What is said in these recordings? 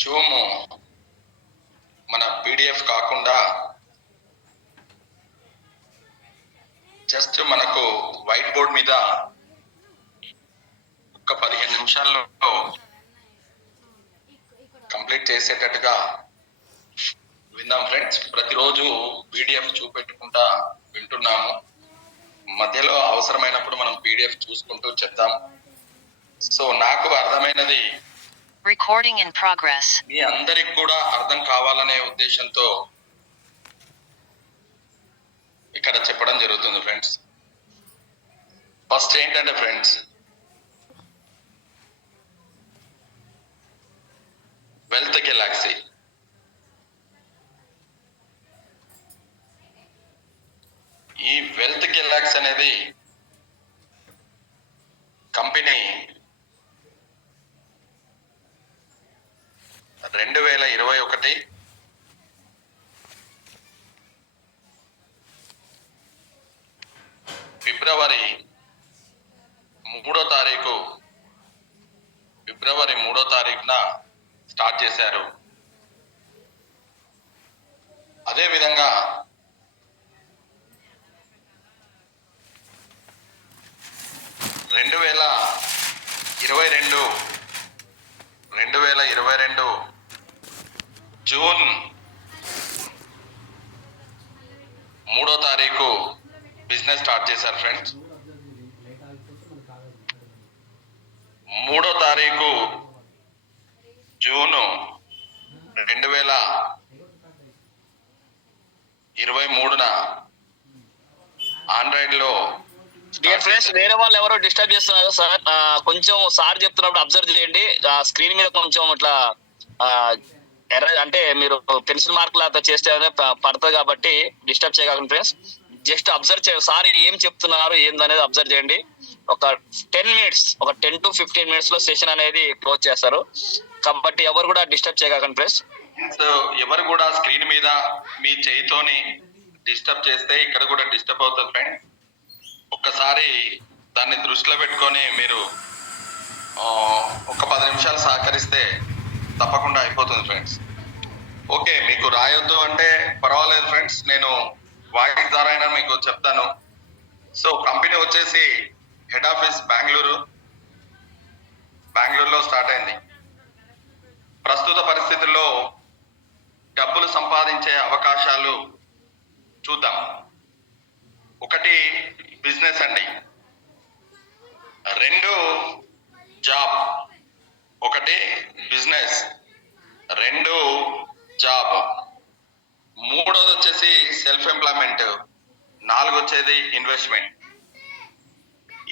Zoom మన PDF కాకుండా just మనకు వైట్ బోర్డ్ మీద ఒక 15 నిమిషాల్లో కంప్లీట్ చేసేటట్టుగా విందాం ఫ్రెండ్స్. ప్రతిరోజు పీడిఎఫ్ చూపెట్టుకుంటా వింటున్నాము. మధ్యలో అవసరమైనప్పుడు మనం పీడిఎఫ్ చూసుకుంటూ చెప్తాం. సో నాకు అర్థమైనది రికార్డింగ్ ఇన్ ప్రోగ్రెస్ మీ అందరికి కూడా అర్థం కావాలనే ఉద్దేశంతో ఇక్కడ చెప్పడం జరుగుతుంది ఫ్రెండ్స్. ఫస్ట్ ఏంటంటే ఫ్రెండ్స్, వెల్త్ గెలాక్సీ ఈ వెల్త్ గెలాక్సీ అనేది కంపెనీ 2021 ఫిబ్రవరి 3వ తారీఖున స్టార్ట్ చేశారు. అదేవిధంగా రెండు వేల ఇరవై రెండు జూన్ 3వ తారీఖు బిజినెస్ స్టార్ట్ చేశారు ఫ్రెండ్స్. 3వ తారీఖు జూన్ 2023న ఆండ్రాయిడ్ లో. డియర్ ఫ్రెండ్స్, వేరే వాళ్ళు ఎవరో డిస్టర్బ్ చేస్తున్నారు సార్. కొంచెం సార్ చెప్తున్నప్పుడు అబ్జర్వ్ చేయండి. స్క్రీన్ మీద కొంచెం ఇట్లా ఎర్ర అంటే మీరు పెన్సిల్ మార్క్ లాగా చేస్తే పడుతుంది కాబట్టి డిస్టర్బ్ చేయగలను ఫ్రెండ్స్. జస్ట్ అబ్జర్వ్ చేయండి, సార్ ఏం చెప్తున్నారు ఏందనేది అబ్జర్వ్ చేయండి. ఒక 10 to 15 minutes లో సెషన్ అనేది క్లోజ్ చేస్తారు కాబట్టి ఎవరు కూడా డిస్టర్బ్ చేయగలను ఫ్రెండ్స్. సో ఎవరు కూడా స్క్రీన్ మీద మీ చేయితోని డిస్టర్బ్ చేస్తే ఇక్కడ కూడా డిస్టర్బ్ అవుతుంది ఫ్రెండ్. ఒక్కసారి దాన్ని దృష్టిలో పెట్టుకొని మీరు ఒక 10 నిమిషాలు సహకరిస్తే తప్పకుండా అయిపోతుంది ఫ్రెండ్స్. ఓకే, మీకు రాయొద్దు అంటే పర్వాలేదు ఫ్రెండ్స్, నేను వాయిస్ ద్వారా అయినా మీకు చెప్తాను. సో కంపెనీ వచ్చేసి హెడ్ ఆఫీస్ బెంగళూరులో స్టార్ట్ అయింది. ప్రస్తుత పరిస్థితుల్లో డబ్బులు సంపాదించే అవకాశాలు చూద్దాం. ఒకటి బిజినెస్ అండి, 2 జాబ్. ఒకటి బిజినెస్, 2 జాబ్, 3వది వచ్చేసి సెల్ఫ్ ఎంప్లాయ్మెంట్, 4 వచ్చేది ఇన్వెస్ట్మెంట్.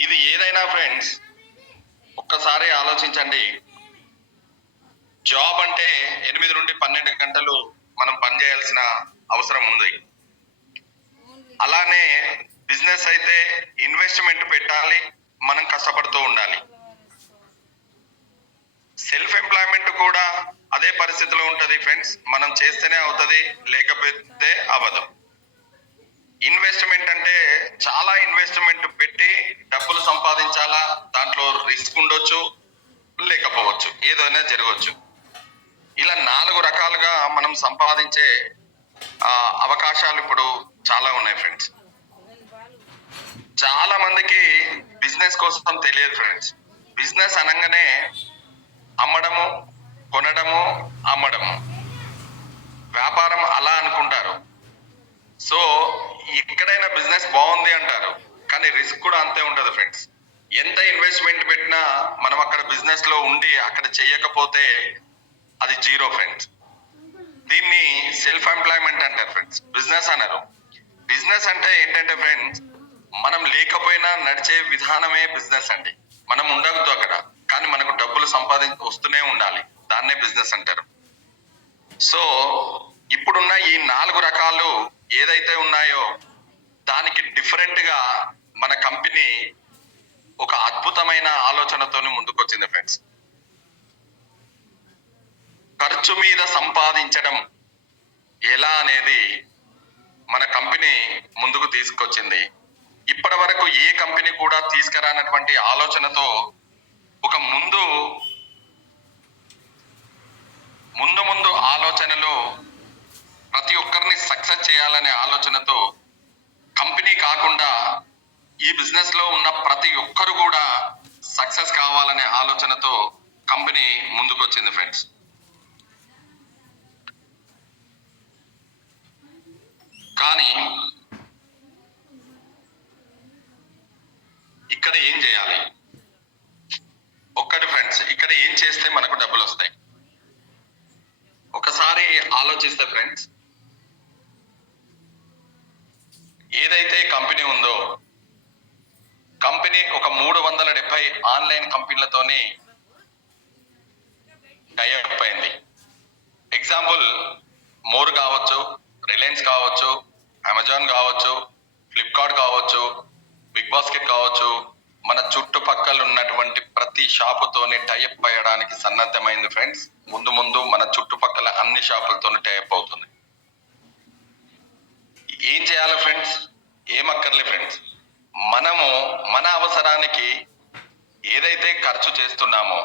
ఇది ఏదైనా ఫ్రెండ్స్ ఒక్కసారి ఆలోచించండి. జాబ్ అంటే 8 నుండి 12 గంటలు మనం పనిచేయాల్సిన అవసరం ఉంది. అలానే బిజినెస్ అయితే ఇన్వెస్ట్మెంట్ పెట్టాలి, మనం కష్టపడుతూ ఉండాలి. సెల్ఫ్ ఎంప్లాయ్మెంట్ కూడా అదే పరిస్థితిలో ఉంటది ఫ్రెండ్స్, మనం చేస్తేనే అవుతుంది, లేకపోతే అవ్వదు. ఇన్వెస్ట్మెంట్ అంటే చాలా ఇన్వెస్ట్మెంట్ పెట్టి డబ్బులు సంపాదించాలా, దాంట్లో రిస్క్ ఉండొచ్చు, లేకపోవచ్చు, ఏదైనా జరగవచ్చు. ఇలా 4 రకాలుగా మనం సంపాదించే అవకాశాలు ఇప్పుడు చాలా ఉన్నాయి ఫ్రెండ్స్. చాలా మందికి బిజినెస్ కోసం తెలియదు ఫ్రెండ్స్. బిజినెస్ అనగానే అమ్మడము, కొనడము, అమ్మడము, వ్యాపారం అలా అనుకుంటారు. సో ఎక్కడైనా బిజినెస్ బాగుంది అంటారు, కానీ రిస్క్ కూడా అంతే ఉంటుంది ఫ్రెండ్స్. ఎంత ఇన్వెస్ట్మెంట్ పెట్టినా మనం అక్కడ బిజినెస్ లో ఉండి అక్కడ చెయ్యకపోతే అది జీరో ఫ్రెండ్స్. దీన్ని సెల్ఫ్ ఎంప్లాయ్మెంట్ అంటారు ఫ్రెండ్స్, బిజినెస్ అన్నారు. బిజినెస్ అంటే ఏంటంటే ఫ్రెండ్స్, మనం లేకపోయినా నడిచే విధానమే బిజినెస్ అండి. మనం ఉండవద్దు అక్కడ, కానీ మనకు డబ్బులు వస్తూనే ఉండాలి, దాన్నే బిజినెస్ అంటారు. సో ఇప్పుడున్న ఈ 4 రకాలు ఏదైతే ఉన్నాయో దానికి డిఫరెంట్ గా మన కంపెనీ ఒక అద్భుతమైన ఆలోచనతోని ముందుకొచ్చింది ఫ్రెండ్స్. ఖర్చు మీద సంపాదించడం ఎలా అనేది మన కంపెనీ ముందుకు తీసుకొచ్చింది. ఇప్పటి వరకు ఏ కంపెనీ కూడా తీసుకురానటువంటి ఆలోచనతో ఒక ఆలోచనలో ప్రతి ఒక్కరిని సక్సెస్ చేయాలనే ఆలోచనతో కంపెనీ కాకుండా ఈ బిజినెస్ లో ఉన్న ప్రతి ఒక్కరు కూడా సక్సెస్ కావాలనే ఆలోచనతో కంపెనీ ముందుకు వచ్చింది ఫ్రెండ్స్. కానీ ఇక్కడ ఏం చేయాలి? ఒక్కటి ఫ్రెండ్స్, ఇక్కడ ఏం చేస్తే మనకు డబ్బులు వస్తాయి ఒకసారి ఆలోచిస్తే ఫ్రెండ్స్, ఏదైతే కంపెనీ ఉందో కంపెనీ ఒక 370 ఆన్లైన్ కంపెనీలతోని టైఅప్ అయింది. ఎగ్జాంపుల్ మోర్ కావచ్చు, రిలయన్స్ కావచ్చు, అమెజాన్ కావచ్చు, ఫ్లిప్కార్ట్ కావచ్చు, బిగ్ బాస్కెట్ కావచ్చు, మన చుట్టుపక్కల ఉన్నటువంటి ప్రతి షాపుతోని టైఅప్ అయ్యడానికి సన్నద్ధమైంది ఫ్రెండ్స్. ముందు ముందు మన చుట్టుపక్కల అన్ని షాపులతోని టైఅప్ అవుతుంది. ఏం చేయాలి ఫ్రెండ్స్? ఏమక్కర్లే ఫ్రెండ్స్, మనము మన అవసరానికి ఏదైతే ఖర్చు చేస్తున్నామో,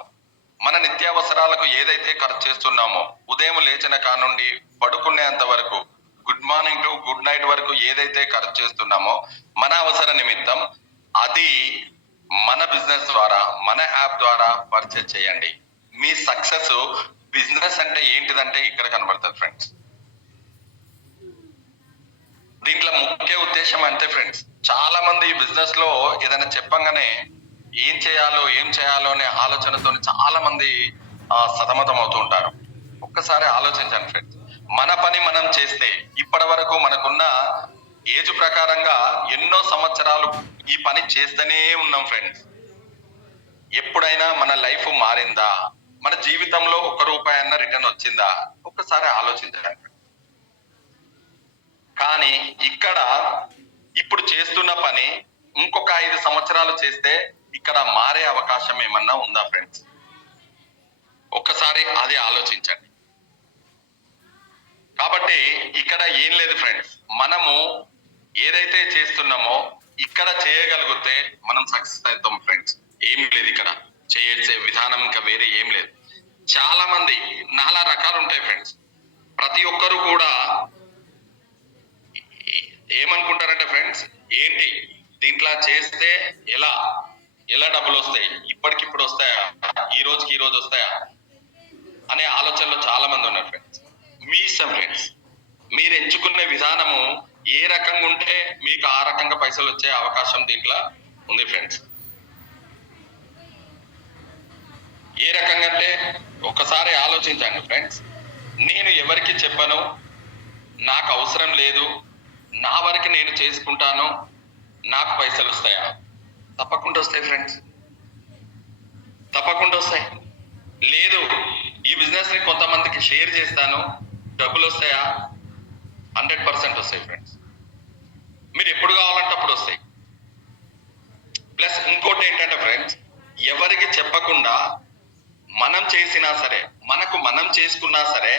మన నిత్యావసరాలకు ఏదైతే ఖర్చు చేస్తున్నామో, ఉదయం లేచిన కానుండి పడుకునేంత వరకు, good morning to good night వరకు ఏదైతే ఖర్చు చేస్తున్నామో మన అవసర నిమిత్తం, అది మన బిజినెస్ ద్వారా, మన యాప్ ద్వారా పర్చేస్ చేయండి. మీ సక్సెస్ బిజినెస్ అంటే ఏంటిదంటే ఇక్కడ కనబడుతుంది ఫ్రెండ్స్. దీంట్లో ముఖ్య ఉద్దేశం అంతే ఫ్రెండ్స్, చాలా మంది ఈ బిజినెస్ లో ఏదైనా చెప్పంగానే ఏం చేయాలో అనే ఆలోచనతో చాలా మంది సతమతం అవుతూ ఉంటారు. ఒక్కసారి ఆలోచించండి ఫ్రెండ్స్, మన పని మనం చేస్తే ఇప్పటి వరకు మనకున్న ఏజ్ ప్రకారంగా ఎన్నో సంవత్సరాలు ఈ పని చేస్తూనే ఉన్నాం ఫ్రెండ్స్. ఎప్పుడైనా మన లైఫ్ మారిందా? మన జీవితంలో ₹1 అన్న రిటర్న్ వచ్చిందా? ఒక్కసారి ఆలోచించండి. కానీ ఇక్కడ ఇప్పుడు చేస్తున్న పని ఇంకొక 5 సంవత్సరాలు చేస్తే ఇక్కడ మారే అవకాశం ఏమన్నా ఉందా ఫ్రెండ్స్? ఒక్కసారి అది ఆలోచించండి. కాబట్టి ఇక్కడ ఏం లేదు ఫ్రెండ్స్, మనము ఏదైతే చేస్తున్నామో ఇక్కడ చేయగలిగితే మనం సక్సెస్ అవుతాం ఫ్రెండ్స్. ఏం లేదు ఇక్కడ చేసే విధానం, ఇంకా వేరే ఏం లేదు. చాలా మంది నానా రకాలు ఉంటాయి ఫ్రెండ్స్. ప్రతి ఒక్కరు కూడా ఏమనుకుంటారంటే ఫ్రెండ్స్, ఏంటి దీంట్లో చేస్తే ఎలా డబ్బులు వస్తాయి, ఇప్పటికిప్పుడు వస్తాయా, ఈ రోజు వస్తాయా అనే ఆలోచనలో చాలా మంది ఉన్నారు ఫ్రెండ్స్. మీ ఇష్టం ఫ్రెండ్స్, మీరు ఎంచుకునే విధానము ఏ రకంగా ఉంటే మీకు ఆ రకంగా పైసలు వచ్చే అవకాశం దీంట్లో ఉంది ఫ్రెండ్స్. ఏ రకంగా అంటే ఒకసారి ఆలోచించండి ఫ్రెండ్స్. నేను ఎవరికి చెప్పను, నాకు అవసరం లేదు, నా వరకు నేను చేసుకుంటాను, నాకు పైసలు వస్తాయా? తప్పకుండా వస్తాయి ఫ్రెండ్స్, తప్పకుండా వస్తాయి. లేదు, ఈ బిజినెస్ ని కొంతమందికి షేర్ చేస్తాను, డబ్బులు వస్తాయా? 100% వస్తాయి ఫ్రెండ్స్. మీరు ఎప్పుడు కావాలంటే అప్పుడు వస్తాయి. ప్లస్ ఇంకోటి ఏంటంటే ఫ్రెండ్స్, ఎవరికి చెప్పకుండా మనం చేసినా సరే, మనం చేసుకున్నా సరే,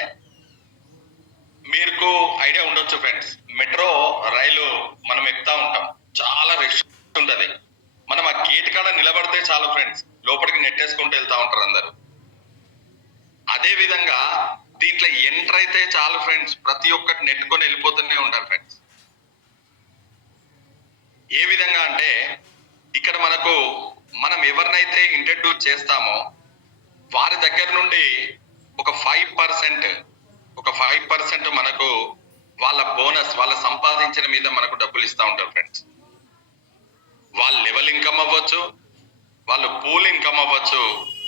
మీకు ఐడియా ఉండొచ్చు ఫ్రెండ్స్, మెట్రో రైలు మనం ఎక్కుతా ఉంటాం, చాలా రష్ ఉంటది. మనం ఆ గేట్ కాడ నిలబడితే చాలు ఫ్రెండ్స్, లోపలికి నెట్టేసుకుంటూ వెళ్తా ఉంటారు అందరు. అదే విధంగా దీంట్లో ఎంటర్ అయితే చాలు ఫ్రెండ్స్, ప్రతి ఒక్కటి నెట్టుకొని వెళ్ళిపోతూనే ఉంటారు ఫ్రెండ్స్. ఏ విధంగా అంటే ఇక్కడ మనం ఎవరినైతే ఇంట్రడ్యూస్ చేస్తామో వారి దగ్గర నుండి ఒక 5% మనకు వాళ్ళ బోనస్, వాళ్ళ సంపాదించిన మీద మనకు డబ్బులు ఇస్తా ఉంటారు ఫ్రెండ్స్. వాళ్ళ లెవెల్ ఇన్కమ్ అవ్వచ్చు, వాళ్ళు పూల్ ఇన్కమ్ అవ్వచ్చు,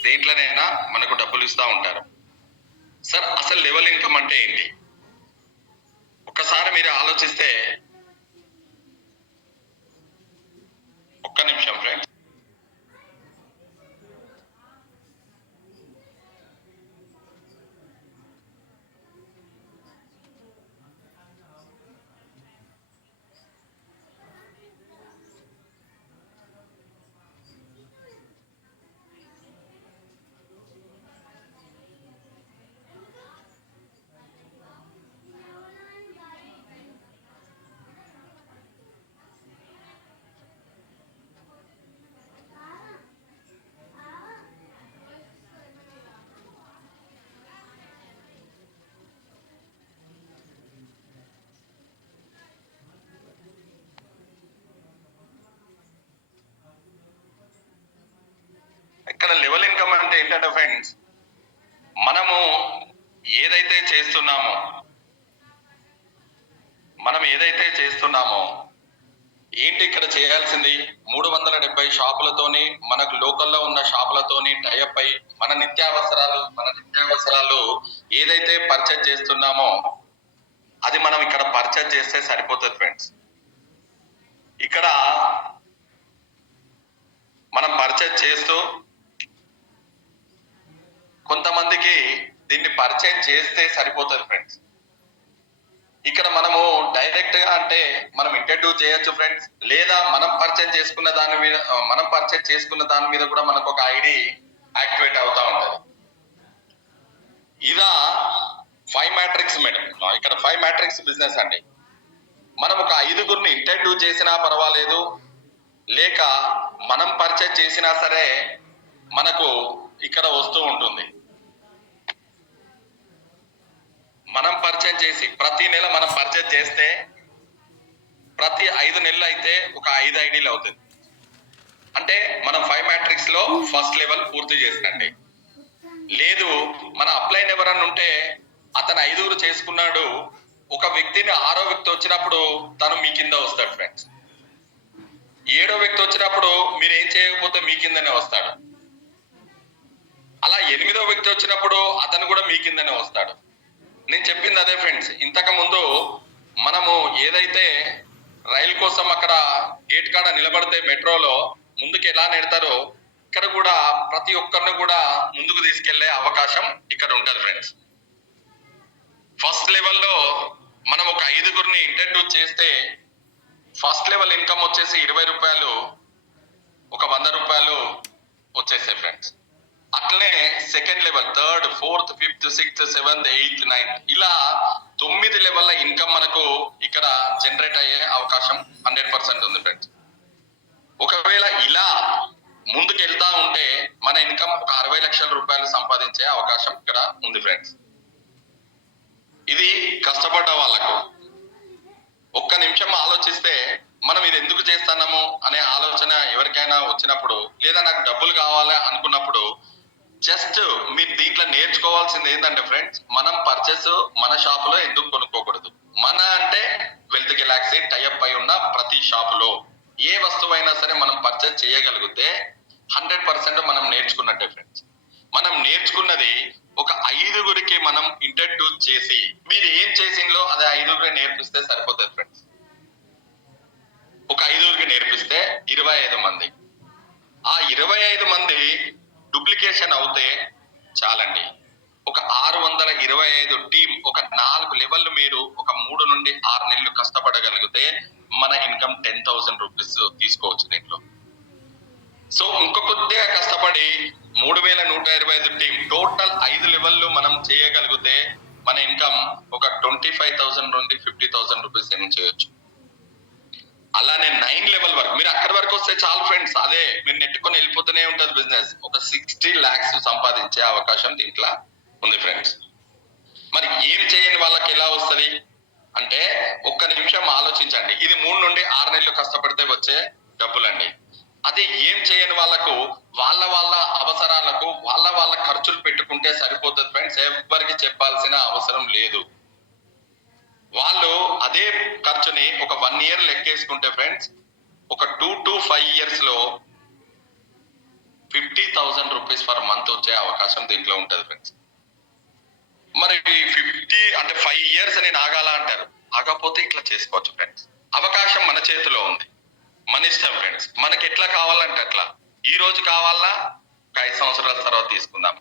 దేంట్లోనైనా మనకు డబ్బులు ఇస్తా ఉంటారు. సార్, అసలు లెవెల్ ఇన్కమ్ అంటే ఏంటి? ఒక్కసారి మీరు ఆలోచిస్తే, ఒక్క నిమిషం ఫ్రెండ్స్. ఏంటంటే ఫ్రెండ్స్, మనము ఏదైతే చేస్తున్నామో ఏంటి ఇక్కడ చేయాల్సింది, 370 షాపులతోని, మనకు లోకల్లో ఉన్న షాపులతోని టైఅప్ అయి మన నిత్యావసరాలు ఏదైతే పర్చేజ్ చేస్తున్నామో అది మనం ఇక్కడ పర్చేజ్ చేస్తే సరిపోతుంది ఫ్రెండ్స్. ఇక్కడ మనం పర్చేజ్ చేస్తూ కొంతమందికి దీన్ని పర్చేజ్ చేస్తే సరిపోతుంది ఫ్రెండ్స్. ఇక్కడ మనము డైరెక్ట్ గా అంటే మనం ఇంట్రడ్యూస్ చేయొచ్చు ఫ్రెండ్స్, లేదా మనం పర్చేజ్ చేసుకున్న దాని మీద కూడా మనకు ఒక ఐడి యాక్టివేట్ అవుతా ఉంటది. ఇదా 5 మ్యాట్రిక్స్ మేడం. ఇక్కడ 5 మ్యాట్రిక్స్ బిజినెస్ అండి. మనం ఒక 5గురిని ఇంట్రడ్యూస్ చేసినా పర్వాలేదు, లేక మనం పర్చేజ్ చేసినా సరే మనకు ఇక్కడ వస్తూ ఉంటుంది. మనం పర్చేజ్ చేసి ప్రతి నెల మనం పర్చేజ్ చేస్తే ప్రతి 5 నెలలు అయితే ఒక 5 ఐడీలు అవుతుంది. అంటే మనం 5 మ్యాట్రిక్స్ లో ఫస్ట్ లెవెల్ పూర్తి చేసినట్టే. లేదు మన అప్లైన్ ఎవరన్నా ఉంటే అతను 5గురు చేసుకున్నాడు, ఒక వ్యక్తిని 6వ వ్యక్తి వచ్చినప్పుడు తను మీ కింద వస్తాడు ఫ్రెండ్స్. 7వ వ్యక్తి వచ్చినప్పుడు మీరు ఏం చేయకపోతే మీ కిందనే వస్తాడు. అలా 8వ వ్యక్తి వచ్చినప్పుడు అతను కూడా మీ కిందనే వస్తాడు. నేను చెప్పింది అదే ఫ్రెండ్స్. ఇంతకు ముందు మనము ఏదైతే రైలు కోసం అక్కడ గేట్ కాడ నిలబడితే మెట్రోలో ముందుకు ఎలా నెడతారో ఇక్కడ కూడా ప్రతి ఒక్కరిని కూడా ముందుకు తీసుకెళ్లే అవకాశం ఇక్కడ ఉంటుంది ఫ్రెండ్స్. ఫస్ట్ లెవెల్లో మనం ఒక 5గురిని ఇంట్రడ్యూస్ చేస్తే ఫస్ట్ లెవెల్ ఇన్కమ్ వచ్చేసి 20 రూపాయలు, ఒక 100 రూపాయలు వచ్చేస్తాయి ఫ్రెండ్స్. అట్లనే second level, 3rd, 4th, 5th, 6th, 7th, 8th, 9th ఇలా 9 లెవెల్ల ఇన్కమ్ మనకు ఇక్కడ జనరేట్ అయ్యే అవకాశం 100% ఉంది ఫ్రెండ్స్. ఒకవేళ ఇలా ముందుకు వెళ్తా ఉంటే మన ఇన్కమ్ ఒక 60 లక్షల రూపాయలు సంపాదించే అవకాశం ఇక్కడ ఉంది ఫ్రెండ్స్. ఇది కష్టపడ్డ వాళ్ళకు. ఒక్క నిమిషం ఆలోచిస్తే మనం ఇది ఎందుకు చేస్తున్నాము అనే ఆలోచన ఎవరికైనా వచ్చినప్పుడు, లేదా నాకు డబ్బులు కావాలి అనుకున్నప్పుడు జస్ట్ మీరు దీంట్లో నేర్చుకోవాల్సింది ఏంటంటే ఫ్రెండ్స్, మనం పర్చేస్ మన షాపులో ఎందుకు కొనుక్కోకూడదు. మన అంటే వెల్త్ గెలాక్సీ టైఅప్ అయి ఉన్న ప్రతి షాపులో ఏ వస్తువైనా సరే మనం పర్చేస్ చేయగలిగితే 100% మనం నేర్చుకున్నట్టే ఫ్రెండ్స్. మనం నేర్చుకున్నది ఒక 5గురికి మనం ఇంట్రడ్యూస్ చేసి మీరు ఏం చేసిందో అదే 5గురికి నేర్పిస్తే సరిపోతుంది ఫ్రెండ్స్. ఒక 5గురికి నేర్పిస్తే 25 మంది, ఆ 25 మంది డూప్లికేషన్ అవుతే చాలండి. ఒక 625 టీం, ఒక 4 లెవెల్ మీరు ఒక 3 నుండి 6 నెలలు కష్టపడగలిగితే మన ఇన్కమ్ 10,000 రూపీస్ తీసుకోవచ్చు దీంట్లో. సో ఇంకో కొద్దిగా కష్టపడి 3125 టీం టోటల్ 5 లెవెల్లు మనం చేయగలిగితే మన ఇన్కమ్ ఒక 25,000 నుండి 50,000 రూపీస్ ఎర్న్ చేయొచ్చు. అలానే 9 లెవెల్ వరకు మీరు అక్కడి వరకు వస్తే చాలు ఫ్రెండ్స్. అదే మీరు నెట్టుకొని వెళ్ళిపోతూనే ఉంటది బిజినెస్. ఒక 60 lakhs సంపాదించే అవకాశం దీంట్లో ఉంది ఫ్రెండ్స్. మరి ఏం చేయని వాళ్ళకి ఎలా వస్తుంది అంటే ఒక్క నిమిషం ఆలోచించండి. ఇది 3 నుండి 6 నెలలు కష్టపడితే వచ్చే డబ్బులండి. అదే ఏం చేయని వాళ్ళకు వాళ్ళ అవసరాలకు వాళ్ళ ఖర్చులు పెట్టుకుంటే సరిపోతుంది ఫ్రెండ్స్. ఎవరికి చెప్పాల్సిన అవసరం లేదు. వాళ్ళు అదే ఖర్చుని ఒక 1 year లెక్కేసుకుంటే ఫ్రెండ్స్ ఒక 2 to 5 years లో 50,000 రూపీస్ పర్ మంత్ వచ్చే అవకాశం దీంట్లో ఉంటది ఫ్రెండ్స్. మరి 50 అంటే 5 years నేను ఆగాల అంటారు. ఆగకపోతే ఇట్లా చేసుకోవచ్చు ఫ్రెండ్స్. అవకాశం మన చేతిలో ఉంది, మన ఇష్టం ఫ్రెండ్స్. మనకి ఎట్లా కావాలంటే అట్లా. ఈ రోజు కావాలా, ఒక 5 సంవత్సరాల తర్వాత తీసుకుందాం.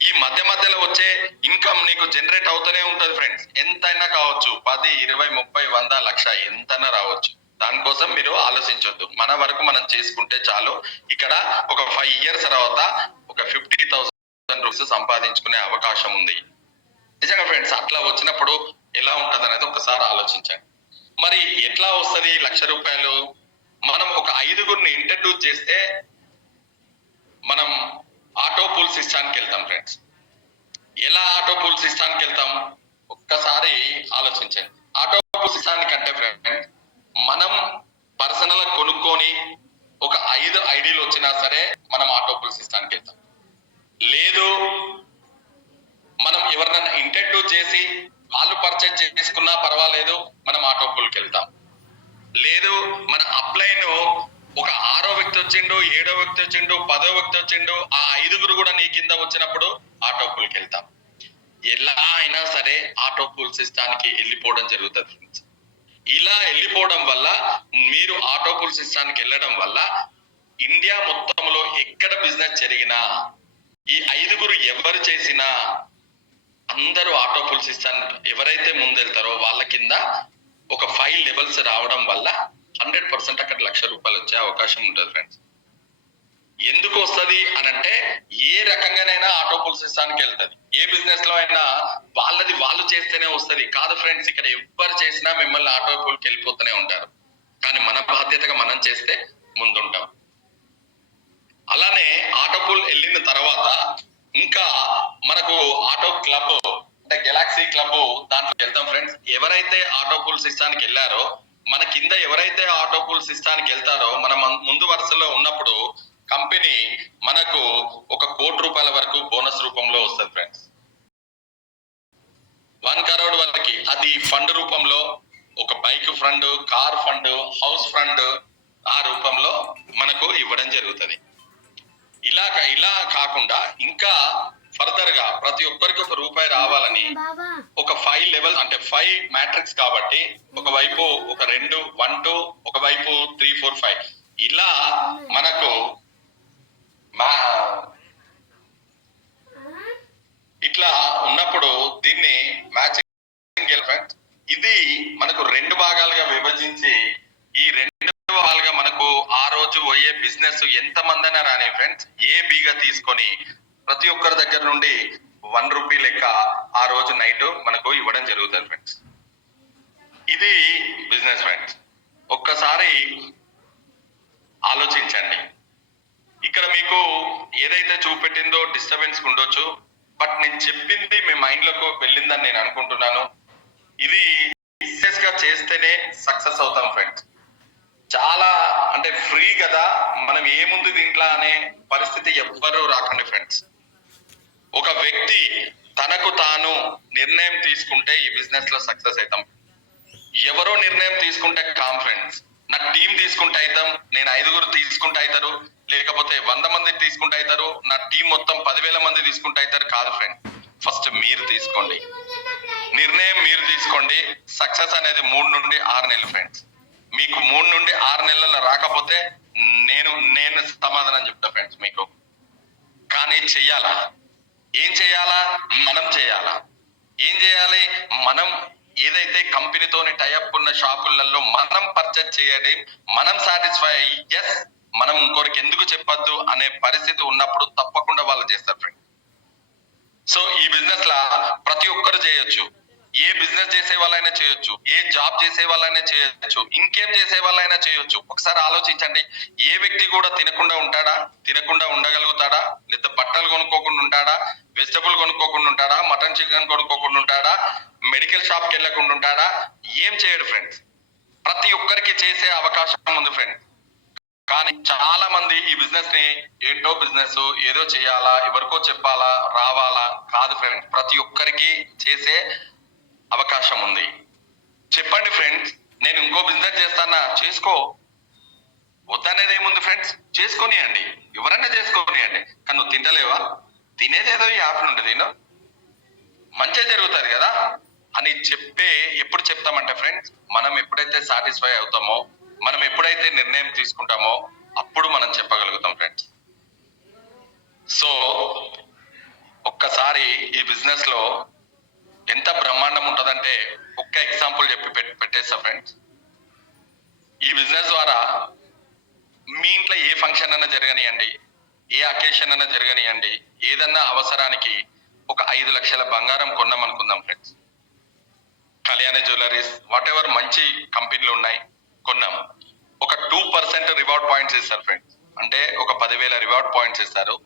ఈ మధ్యలో వచ్చే ఇన్కమ్ నీకు జనరేట్ అవుతూనే ఉంటది ఫ్రెండ్స్. ఎంతైనా కావచ్చు, 10, 20, 30, 100, 1,00,000 ఎంతైనా రావచ్చు. దానికోసం మీరు ఆలోచించొద్దు. మన వరకు మనం చేసుకుంటే చాలు. ఇక్కడ ఒక 5 years తర్వాత ఒక 50,000 రూపీస్ సంపాదించుకునే అవకాశం ఉంది. నిజంగా ఫ్రెండ్స్ అట్లా వచ్చినప్పుడు ఎలా ఉంటది అనేది ఒకసారి ఆలోచించండి. మరి ఎట్లా వస్తుంది 1,00,000 రూపాయలు? మనం ఒక 5గురిని ఇంట్రడ్యూస్ చేస్తే మనం ఆటో పూల్ సిస్టానికి వెళ్తాం ఫ్రెండ్స్. ఎలా ఆటో పూల్ సిస్టానికి వెళ్తాం ఒక్కసారి ఆలోచించండి. ఆటో పూల్ సిస్టానికి అంటే ఫ్రెండ్స్ మనం పర్సనల్ కొనుక్కొని ఒక 5 ఐడీలు వచ్చినా సరే మనం ఆటో పూల్ సిస్టానికి వెళ్తాం. లేదు మనం ఎవరినైనా ఇంట్రడ్యూస్ చేసి వాళ్ళు పర్చేజ్ చేసుకున్నా పర్వాలేదు, మనం ఆటో పూల్కి వెళ్తాం. లేదు మన అప్లైన్ ఒక 6వ వ్యక్తి వచ్చిండు, 7వ వ్యక్తి వచ్చిండు, 10వ వ్యక్తి వచ్చిండు, ఆ 5గురు కూడా నీ కింద వచ్చినప్పుడు ఆటో పూల్కి వెళ్తాం. ఎలా అయినా సరే ఆటో పూల్ సిస్టానికి వెళ్ళిపోవడం జరుగుతుంది. ఇలా వెళ్ళిపోవడం వల్ల, మీరు ఆటో పూల్ సిస్టానికి వెళ్ళడం వల్ల ఇండియా మొత్తంలో ఎక్కడ బిజినెస్ జరిగినా, ఈ 5గురు ఎవరు చేసినా అందరూ ఆటో పూల్ సిస్టమ్ ఎవరైతే ముందెళ్తారో వాళ్ళ కింద ఒక 5 లెవెల్స్ రావడం వల్ల 100% అక్కడ ₹1,00,000 వచ్చే అవకాశం ఉంటుంది ఫ్రెండ్స్. ఎందుకు వస్తుంది అనంటే, ఏ రకంగానైనా ఆటో పూల్ సిస్టానికి వెళ్తుంది. ఏ బిజినెస్ లో అయినా వాళ్ళది వాళ్ళు చేస్తేనే వస్తుంది కాదు ఫ్రెండ్స్. ఇక్కడ ఎవరు చేసినా మిమ్మల్ని ఆటో పూల్కి వెళ్ళిపోతూనే ఉంటారు. కానీ మన బాధ్యతగా మనం చేస్తే ముందుంటాం. అలానే ఆటో పూల్ వెళ్ళిన తర్వాత ఇంకా మనకు ఆటో క్లబ్ అంటే గెలాక్సీ క్లబ్ దాంట్లో వెళ్తాం ఫ్రెండ్స్. ఎవరైతే ఆటో పూల్ సిస్టానికి వెళ్ళారో, మన కింద ఎవరైతే ఆటో పూల్ సిస్టానికి వెళ్తారో, మనం ముందు వరుసలో ఉన్నప్పుడు కంపెనీ మనకు ₹1,00,00,000 వరకు బోనస్ రూపంలో వస్తుంది ఫ్రెండ్స్. 1 crore వరకు. అది ఫండ్ రూపంలో, ఒక bike fund, car fund, house fund ఆ రూపంలో మనకు ఇవ్వడం జరుగుతుంది. ఇలా కాకుండా ఇంకా ఫర్దర్ గా ప్రతి ఒక్కరికి ₹1 రావాలని ఒక 5 లెవెల్ అంటే 5 మ్యాట్రిక్స్ కాబట్టి, ఒకవైపు ఒక 2 1 2, ఒకవైపు 3 4 5 ఇలా మనకు ఇట్లా ఉన్నప్పుడు దీన్ని మ్యాచింగ్ ఎలిమెంట్. ఇది మనకు 2 భాగాలుగా విభజించి, ఈ 2 భాగాలుగా మనకు ఆ రోజు పోయే బిజినెస్ ఎంత మందైనా రాని ఫ్రెండ్స్, ఏ బిగా తీసుకొని ప్రతి ఒక్కరి దగ్గర నుండి ₹1 లెక్క ఆ రోజు నైట్ మనకు ఇవ్వడం జరుగుతుంది ఫ్రెండ్స్. ఇది బిజినెస్ ఫ్రెండ్స్. ఒక్కసారి ఆలోచించండి. ఇక్కడ మీకు ఏదైతే చూపెట్టిందో డిస్టర్బెన్స్ ఉండొచ్చు, బట్ నేను చెప్పింది మీ మైండ్ లోకి వెళ్ళిందని నేను అనుకుంటున్నాను. ఇది సీరియస్ గా చేస్తేనే సక్సెస్ అవుతాం ఫ్రెండ్స్. చాలా అంటే ఫ్రీ కదా, మనం ఏముంది దీంట్లో అనే పరిస్థితి ఎవ్వరూ రాకండి ఫ్రెండ్స్. ఒక వ్యక్తి తనకు తాను నిర్ణయం తీసుకుంటే ఈ బిజినెస్ లో సక్సెస్ అవుతాం. ఎవరో నిర్ణయం తీసుకుంటే కామ్ ఫ్రెండ్స్. నా టీం తీసుకుంటే అవుతాం, నేను 5గురు తీసుకుంటే అవుతారు, లేకపోతే 100 మంది తీసుకుంటే అవుతారు, నా టీం మొత్తం 10,000 మంది తీసుకుంటే అవుతారు కాదు ఫ్రెండ్. ఫస్ట్ మీరు తీసుకోండి, నిర్ణయం మీరు తీసుకోండి. సక్సెస్ అనేది 3 నుండి 6 నెలలు ఫ్రెండ్స్. మీకు 3 నుండి 6 నెలలు రాకపోతే నేను సమాధానం చెప్తా ఫ్రెండ్స్ మీకు. కానీ చెయ్యాలా? ఏం చేయాలా? మనం చేయాలా? ఏం చేయాలి? మనం ఏదైతే కంపెనీతోని టైఅప్ ఉన్న షాపులలో మనం పర్చేజ్ చేయాలి, మనం సాటిస్ఫై అయ్యి ఎస్ మనం ఇంకొకరికి ఎందుకు చెప్పొద్దు అనే పరిస్థితి ఉన్నప్పుడు తప్పకుండా వాళ్ళు చేస్తారు ఫ్రెండ్. సో ఈ బిజినెస్ లా ప్రతి ఒక్కరు చేయొచ్చు. ఏ బిజినెస్ చేసే వాళ్ళైనా చేయొచ్చు, ఏ జాబ్ చేసే వాళ్ళైనా చేయొచ్చు, ఇంకేం చేసే వాళ్ళైనా చేయొచ్చు. ఒకసారి ఆలోచించండి. ఏ వ్యక్తి కూడా తినకుండా ఉంటాడా? తినకుండా ఉండగలుగుతాడా? లేదా బట్టలు కొనుక్కోకుండా ఉంటాడా? వెజిటబుల్ కొనుక్కోకుండా ఉంటాడా? మటన్ చికెన్ కొనుక్కోకుండా ఉంటాడా? మెడికల్ షాప్ కి వెళ్ళకుండా ఉంటాడా? ఏం చేయడు ఫ్రెండ్స్. ప్రతి ఒక్కరికి చేసే అవకాశం ఉంది ఫ్రెండ్స్. కానీ చాలా మంది ఈ బిజినెస్ ని ఏంటో బిజినెస్ ఏదో చేయాలా, ఎవరికో చెప్పాలా, రావాలా కాదు ఫ్రెండ్స్. ప్రతి ఒక్కరికి చేసే అవకాశం ఉంది. చెప్పండి ఫ్రెండ్స్, నేను ఇంకో బిజినెస్ చేస్తానా, చేసుకో. వద్దనేది ఏముంది ఫ్రెండ్స్, చేసుకోనియండి, ఎవరైనా చేసుకోనియండి. కానీ నువ్వు తింటలేవా? తినేదేదో ఈ యాప్ నుండి తిను, మంచిగా జరుగుతుంది కదా అని ఎప్పుడు చెప్తామంటే ఫ్రెండ్స్, మనం ఎప్పుడైతే సాటిస్ఫై అవుతామో, మనం ఎప్పుడైతే నిర్ణయం తీసుకుంటామో అప్పుడు మనం చెప్పగలుగుతాం ఫ్రెండ్స్. సో ఒక్కసారి ఈ బిజినెస్ లో ఎంత బ్రహ్మాండం ఉంటుందంటే ఒక్క ఎగ్జాంపుల్ చెప్పి పెట్టేస్తా ఫ్రెండ్స్. ఈ బిజినెస్ ద్వారా మీ ఇంట్లో ఏ ఫంక్షన్ అన్నా జరగనియండి, ఏ అకేషన్ అన్నా జరగనియండి, ఏదన్నా అవసరానికి ఒక 5 లక్షల బంగారం కొన్నాం అనుకుందాం ఫ్రెండ్స్. కళ్యాణ జ్యువెలరీస్ వాట్ ఎవర్ మంచి కంపెనీలు ఉన్నాయి, కొన్నాం. ఒక 2% రివార్డ్ పాయింట్స్ ఇస్తారు ఫ్రెండ్స్. అంటే ఒక 10,000 రివార్డ్ పాయింట్స్ ఇస్తారు.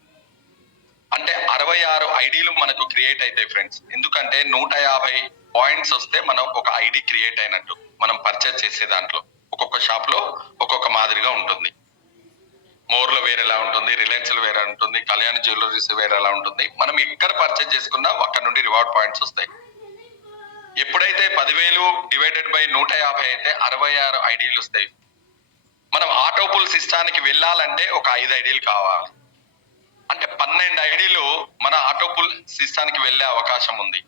అంటే 66 ఐడీలు మనకు క్రియేట్ అవుతాయి ఫ్రెండ్స్. ఎందుకంటే 150 పాయింట్స్ వస్తే మనం ఒక ఐడి క్రియేట్ అయినట్టు. మనం పర్చేజ్ చేసే దాంట్లో ఒక్కొక్క షాప్ లో ఒక్కొక్క మాదిరిగా ఉంటుంది. మోర్లో వేరేలా ఉంటుంది, రిలయన్స్ లో వేరే ఉంటుంది, కళ్యాణ్ జ్యువెలరీస్ వేరేలా ఉంటుంది. మనం ఎక్కడ పర్చేజ్ చేసుకున్నా అక్కడ నుండి రివార్డ్ పాయింట్స్ వస్తాయి. ఎప్పుడైతే 10,000 డివైడెడ్ బై 150 అయితే 66 ఐడీలు వస్తాయి. మనం ఆటోపుల్ సిస్టానికి వెళ్ళాలంటే ఒక 5 ఐడీలు కావాలి. అంటే 12 ఐడీలు మన ఆటోపుల్ సిస్టానికి వెళ్ళే అవకాశం ఉంది.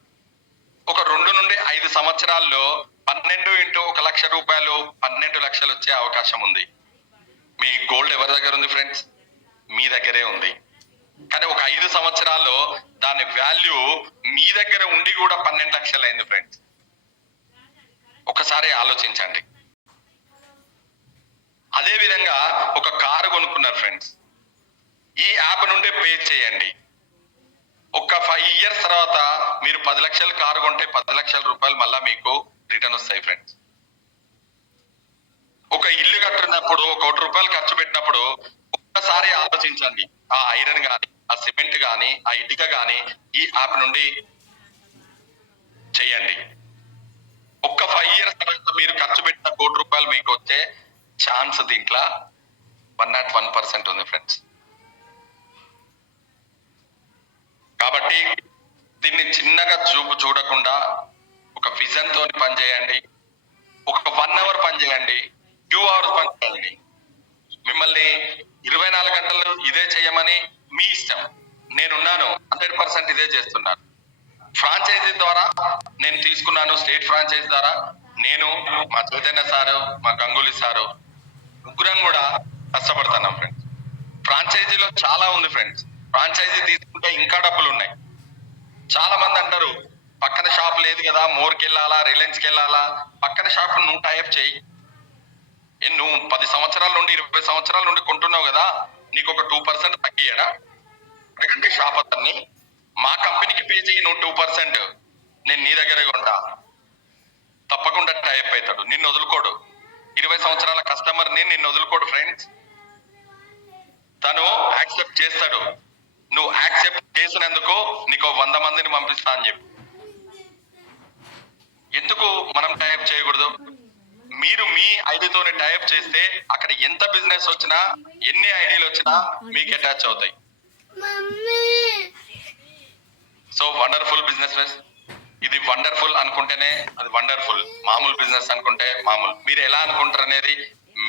ఒక 2 నుండి 5 సంవత్సరాల్లో 12 ఇంటూ 1 లక్ష రూపాయలు 12 లక్షలు వచ్చే అవకాశం ఉంది. మీ గోల్డ్ ఎవరి దగ్గర ఉంది ఫ్రెండ్స్? మీ దగ్గరే ఉంది. కానీ ఒక 5 సంవత్సరాల్లో దాని వాల్యూ మీ దగ్గర ఉండి కూడా 12 లక్షలు అయింది ఫ్రెండ్స్. ఒకసారి ఆలోచించండి. అదే విధంగా ఒక కారు కొనుక్కున్నారు ఫ్రెండ్స్, ఈ యాప్ నుండి పే చేయండి. ఒక 5 ఇయర్స్ తర్వాత మీరు 10 లక్షల కారు కొంటే 10 లక్షల రూపాయలు మళ్ళా మీకు రిటర్న్ వస్తాయి ఫ్రెండ్స్. ఒక ఇల్లు కట్టినప్పుడు 1 కోటి రూపాయలు ఖర్చు పెట్టినప్పుడు ఒక్కసారి ఆలోచించండి. ఆ ఐరన్ గాని, ఆ సిమెంట్ గాని, ఆ ఇటుక గాని ఈ యాప్ నుండి చేయండి. ఒక్క 5 ఇయర్స్ తర్వాత మీరు ఖర్చు పెట్టిన 1 కోటి రూపాయలు మీకు వచ్చే ఛాన్స్ దీంట్లో 101% ఉంది ఫ్రెండ్స్. కాబట్టి దీన్ని చిన్నగా చూడకుండా ఒక విజన్ తోని పనిచేయండి. ఒక 1 అవర్ పనిచేయండి, 2 అవర్స్ పనిచేయండి. మిమ్మల్ని 24 గంటలు ఇదే చేయమని మీ ఇష్టం. నేనున్నాను, 100% ఇదే చేస్తున్నాను. ఫ్రాంచైజీ ద్వారా నేను తీసుకున్నాను. స్టేట్ ఫ్రాంచైజీ ద్వారా నేను, మా చైతన్య సారు, మా గంగూలీ సారు ముగ్గురం కూడా కష్టపడుతున్నాం ఫ్రెండ్స్. ఫ్రాంచైజీలో చాలా ఉంది ఫ్రెండ్స్. ఫ్రాంచైజీ తీసుకుంటే ఇంకా డబ్బులు ఉన్నాయి. చాలా మంది అంటారు పక్కన షాప్ లేదు కదా, మోర్కి వెళ్ళాలా, రిలయన్స్కి వెళ్ళాలా. పక్కన షాప్ నువ్వు టైప్ చేయి. నువ్వు 10 సంవత్సరాల నుండి 20 సంవత్సరాల నుండి కొంటున్నావు కదా, నీకు ఒక 2% తగ్గియడా? అడగండి షాప్ అతన్ని. మా కంపెనీకి పే చేయి నువ్వు 2%, నేను నీ దగ్గరే కొంటా. తప్పకుండా టైప్ అవుతాడు, నిన్ను వదులుకోడు. 20 సంవత్సరాల కస్టమర్ ని నిన్ను వదులుకోడు ఫ్రెండ్స్. తను యాక్సెప్ట్ చేస్తాడు. నువ్వు యాక్సెప్ట్ చేసినందుకు నీకు 100 మందిని పంపిస్తా అని చెప్పి. ఎందుకు మనం టైప్ చేయకూడదు? మీరు మీ ఐడితోనే టైప్ చేస్తే అక్కడ ఎంత బిజినెస్ వచ్చినా, ఎన్ని ఐడీలు వచ్చినా మీకు అటాచ్ అవుతాయి. So wonderful business. ఇది వండర్ఫుల్ అనుకుంటేనే అది వండర్ఫుల్, మామూలు బిజినెస్ అనుకుంటే మామూలు. మీరు ఎలా అనుకుంటారు అనేది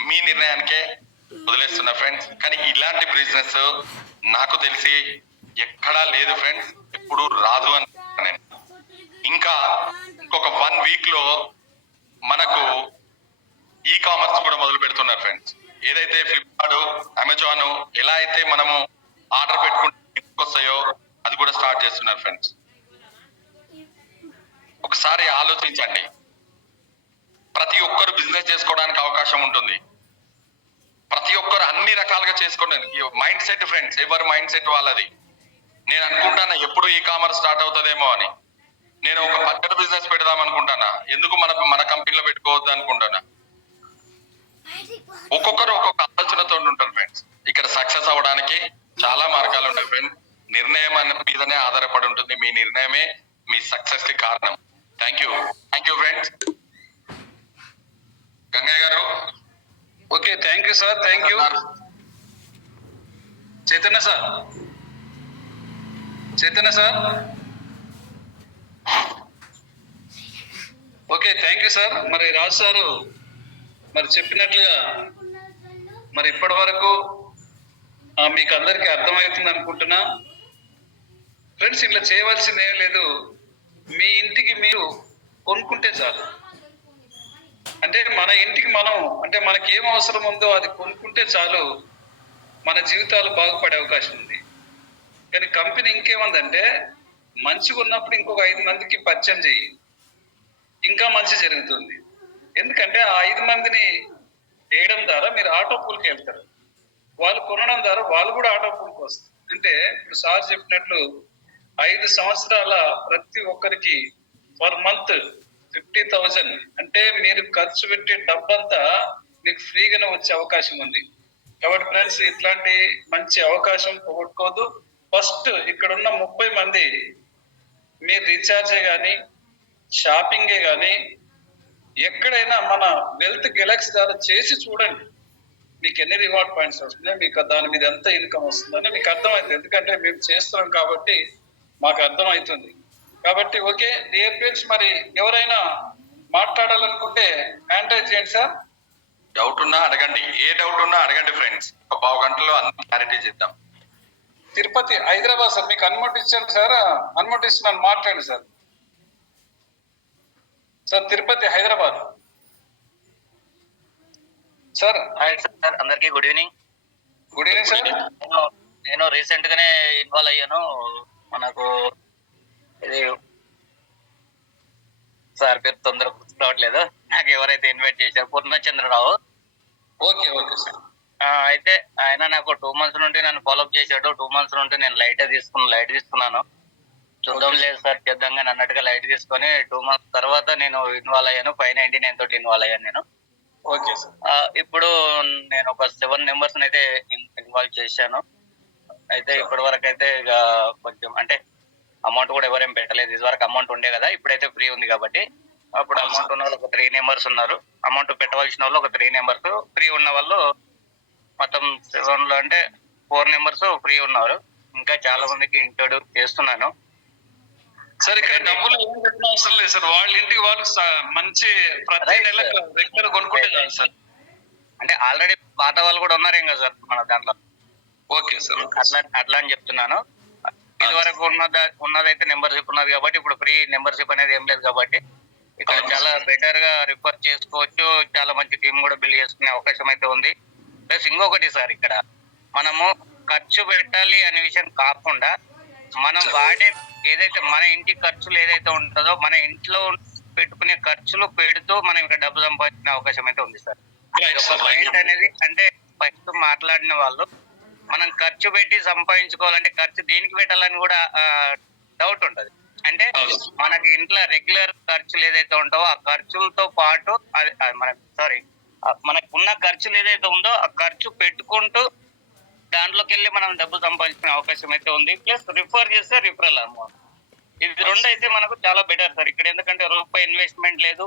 మీ నిర్ణయానికే వదిలేస్తున్నా ఫ్రెండ్స్. కానీ ఇలాంటి బిజినెస్ నాకు తెలిసి ఎక్కడా లేదు ఫ్రెండ్స్, ఎప్పుడు రాదు అని నేను. ఇంకా ఇంకొక 1 వీక్ లో మనకు ఈ కామర్స్ కూడా మొదలు పెడుతున్నారు ఫ్రెండ్స్. ఏదైతే ఫ్లిప్కార్ట్, అమెజాన్ ఎలా అయితే మనము ఆర్డర్ పెట్టుకుంటే వస్తాయో అది కూడా స్టార్ట్ చేస్తున్నారు ఫ్రెండ్స్. ఒకసారి ఆలోచించండి. ప్రతి ఒక్కరు బిజినెస్ చేసుకోవడానికి అవకాశం ఉంటుంది. ప్రతి ఒక్కరు అన్ని రకాలుగా చేసుకోండి. మైండ్ సెట్ ఫ్రెండ్స్, ఎవరి మైండ్ సెట్ వాళ్ళది. నేను అనుకుంటాను ఎప్పుడు ఈ కామర్స్ స్టార్ట్ అవుతుందేమో అని. నేను ఒక పచ్చడి బిజినెస్ పెడదాం అనుకుంటానా, ఎందుకు మన కంపెనీలో పెట్టుకోవద్దు అనుకుంటానా. ఒక్కొక్కరు ఒక్కొక్క ఆలోచనతో ఉంటారు ఫ్రెండ్స్. ఇక్కడ సక్సెస్ అవ్వడానికి చాలా మార్గాలు ఉంటాయి ఫ్రెండ్స్. నిర్ణయం మీదనే ఆధారపడి ఉంటుంది. మీ నిర్ణయమే మీ సక్సెస్ కి కారణం. Thank you friends. Gangaiah garu. Okay, thank you sir. Thank you Chaitanya sir. Okay, thank you sir. మరి రాజు సారు మరి చెప్పినట్లుగా మరి ఇప్పటి వరకు మీకు అందరికీ అర్థమవుతుంది అనుకుంటున్నా ఫ్రెండ్స్. ఇట్లా చేయవలసింది ఏం లేదు. మీ ఇంటికి మీరు కొనుక్కుంటే చాలు. అంటే మన ఇంటికి మనం, అంటే మనకి ఏం అవసరం ఉందో అది కొనుక్కుంటే చాలు, మన జీవితాలు బాగుపడే అవకాశం ఉంది. కానీ కంపెనీ ఇంకేముందంటే మంచిగా ఉన్నప్పుడు ఇంకొక 5 మందికి పరిచయం చేయి, ఇంకా మంచి జరుగుతుంది. ఎందుకంటే ఆ 5 మందిని వేయడం ద్వారా మీరు ఆటో పూల్కి వెళ్తారు. వాళ్ళు కొనడం ద్వారా వాళ్ళు కూడా ఆటో పూల్కి వస్తారు. అంటే ఇప్పుడు సార్ చెప్పినట్లు 5 సంవత్సరాల ప్రతి ఒక్కరికి పర్ మంత్ 50,000 అంటే మీరు ఖర్చు పెట్టే డబ్బంతా మీకు ఫ్రీగానే వచ్చే అవకాశం ఉంది. కాబట్టి ఫ్రెండ్స్, ఇట్లాంటి మంచి అవకాశం పోగొట్టుకోవద్దు. ఫస్ట్ ఇక్కడ ఉన్న 30 మంది మీరు రీఛార్జే కానీ, షాపింగే కానీ, ఎక్కడైనా మన వెల్త్ గెలాక్సీ ద్వారా చేసి చూడండి. మీకు ఎన్ని రివార్డ్ పాయింట్స్ వస్తున్నాయి, మీకు దాని మీద ఎంత ఇన్కమ్ వస్తుందని మీకు అర్థమవుతుంది. ఎందుకంటే మేము చేస్తున్నాం కాబట్టి మాకు అర్థమవుతుంది. కాబట్టి ఓకే డియర్ ఫ్రెండ్స్, మరి ఎవరైనా మాట్లాడాలనుకుంటే హ్యాండ్ రైజ్ చేయండి సార్. డౌట్ ఉన్నా అడగండి, ఏ డౌట్ ఉన్నా అడగండి ఫ్రెండ్స్. ఒక పావు గంటలో అన్ని క్లారిటీ చేద్దాం. తిరుపతి హైదరాబాద్ సార్, మీకు అనుమతి ఇచ్చాను సార్, అనుమతి ఇస్తున్నాను, మాట్లాడండి sir. Sir Tirupati Hyderabad sir. Hi sir, అందరికీ good evening. Good evening sir. నేను రీసెంట్ గానే ఇన్వాల్వ్ అయ్యాను. మనకు ఇది సార్ పేరు తొందర గుర్తురావట్లేదు, నాకు ఎవరైతే ఇన్వైట్ చేశారు పూర్ణచంద్రరావు. Okay okay sir. అయితే ఆయన నాకు 2 months నుండి నన్ను ఫాలోఅప్ చేశాడు. 2 months నుండి నేను లైట్ తీసుకున్నాను. చూద్దాం లేదు సార్ చేద్దాం కానీ అన్నట్టుగా లైట్ తీసుకొని 2 months తర్వాత నేను ఇన్వాల్వ్ అయ్యాను. 599 తోటి ఇన్వాల్వ్ అయ్యాను నేను. Okay sir. ఇప్పుడు నేను ఒక 7 members అయితే ఇన్వాల్వ్ చేశాను. అయితే ఇప్పటి వరకు అయితే ఇక కొంచెం అంటే అమౌంట్ కూడా ఎవరేం పెట్టలేదు. ఇది వరకు అమౌంట్ ఉండే కదా, ఇప్పుడైతే ఫ్రీ ఉంది కాబట్టి. అప్పుడు అమౌంట్ ఉన్న వాళ్ళు ఒక 3 members ఉన్నారు, అమౌంట్ పెట్టవలసిన వాళ్ళు ఒక 3 members, ఫ్రీ ఉన్న వాళ్ళు మొత్తం 7 లో అంటే 4 members ఫ్రీ ఉన్నారు. ఇంకా చాలా మందికి ఇంట్రొడ్యూస్ చేస్తున్నాను సార్. ఇక్కడ డబ్బులు ఏం పెట్టిన అవసరం లేదు సార్, వాళ్ళ ఇంటికి వాళ్ళు మంచి ప్రతి నెల రెగ్యులర్ కొనుక్కుంటే చాలు సార్. అంటే ఆల్రెడీ పాత వాళ్ళు కూడా ఉన్నారేం కదా సార్ మన దాంట్లో. Okay sir. అట్లా అని చెప్తున్నాను. ఇది వరకు ఉన్నదైతే మెంబర్షిప్ ఉన్నది కాబట్టి ఇప్పుడు ఫ్రీ మెంబర్షిప్ అనేది ఏం లేదు కాబట్టి ఇక్కడ చాలా బెటర్ గా రిఫర్ చేసుకోవచ్చు. చాలా మంచి టీం కూడా బిల్డ్ చేసుకునే అవకాశం అయితే ఉంది. ప్లస్ ఇంకొకటి సార్, ఇక్కడ మనము ఖర్చు పెట్టాలి అనే విషయం కాకుండా మనం వాడే ఏదైతే మన ఇంటి ఖర్చులు ఏదైతే ఉంటుందో మన ఇంట్లో పెట్టుకునే ఖర్చులు పెడుతూ మనం ఇక్కడ డబ్బు సంపాదించిన అవకాశం అయితే ఉంది సార్. పాయింట్ అనేది అంటే ఫస్ట్ మాట్లాడిన వాళ్ళు మనం ఖర్చు పెట్టి సంపాదించుకోవాలంటే ఖర్చు దేనికి పెట్టాలని కూడా డౌట్ ఉంటది. అంటే మనకి ఇంట్లో రెగ్యులర్ ఖర్చులు ఏదైతే ఉంటావో ఆ ఖర్చులతో పాటు మనకు ఉన్న ఖర్చులు ఏదైతే ఉందో ఆ ఖర్చు పెట్టుకుంటూ దాంట్లోకి వెళ్ళి మనం డబ్బు సంపాదించుకునే అవకాశం అయితే ఉంది. ప్లస్ రిఫర్ చేస్తే రిఫరల్ అమౌంట్, ఇది 2 అయితే మనకు చాలా బెటర్ సార్. ఇక్కడ ఎందుకంటే రూపాయి ఇన్వెస్ట్మెంట్ లేదు,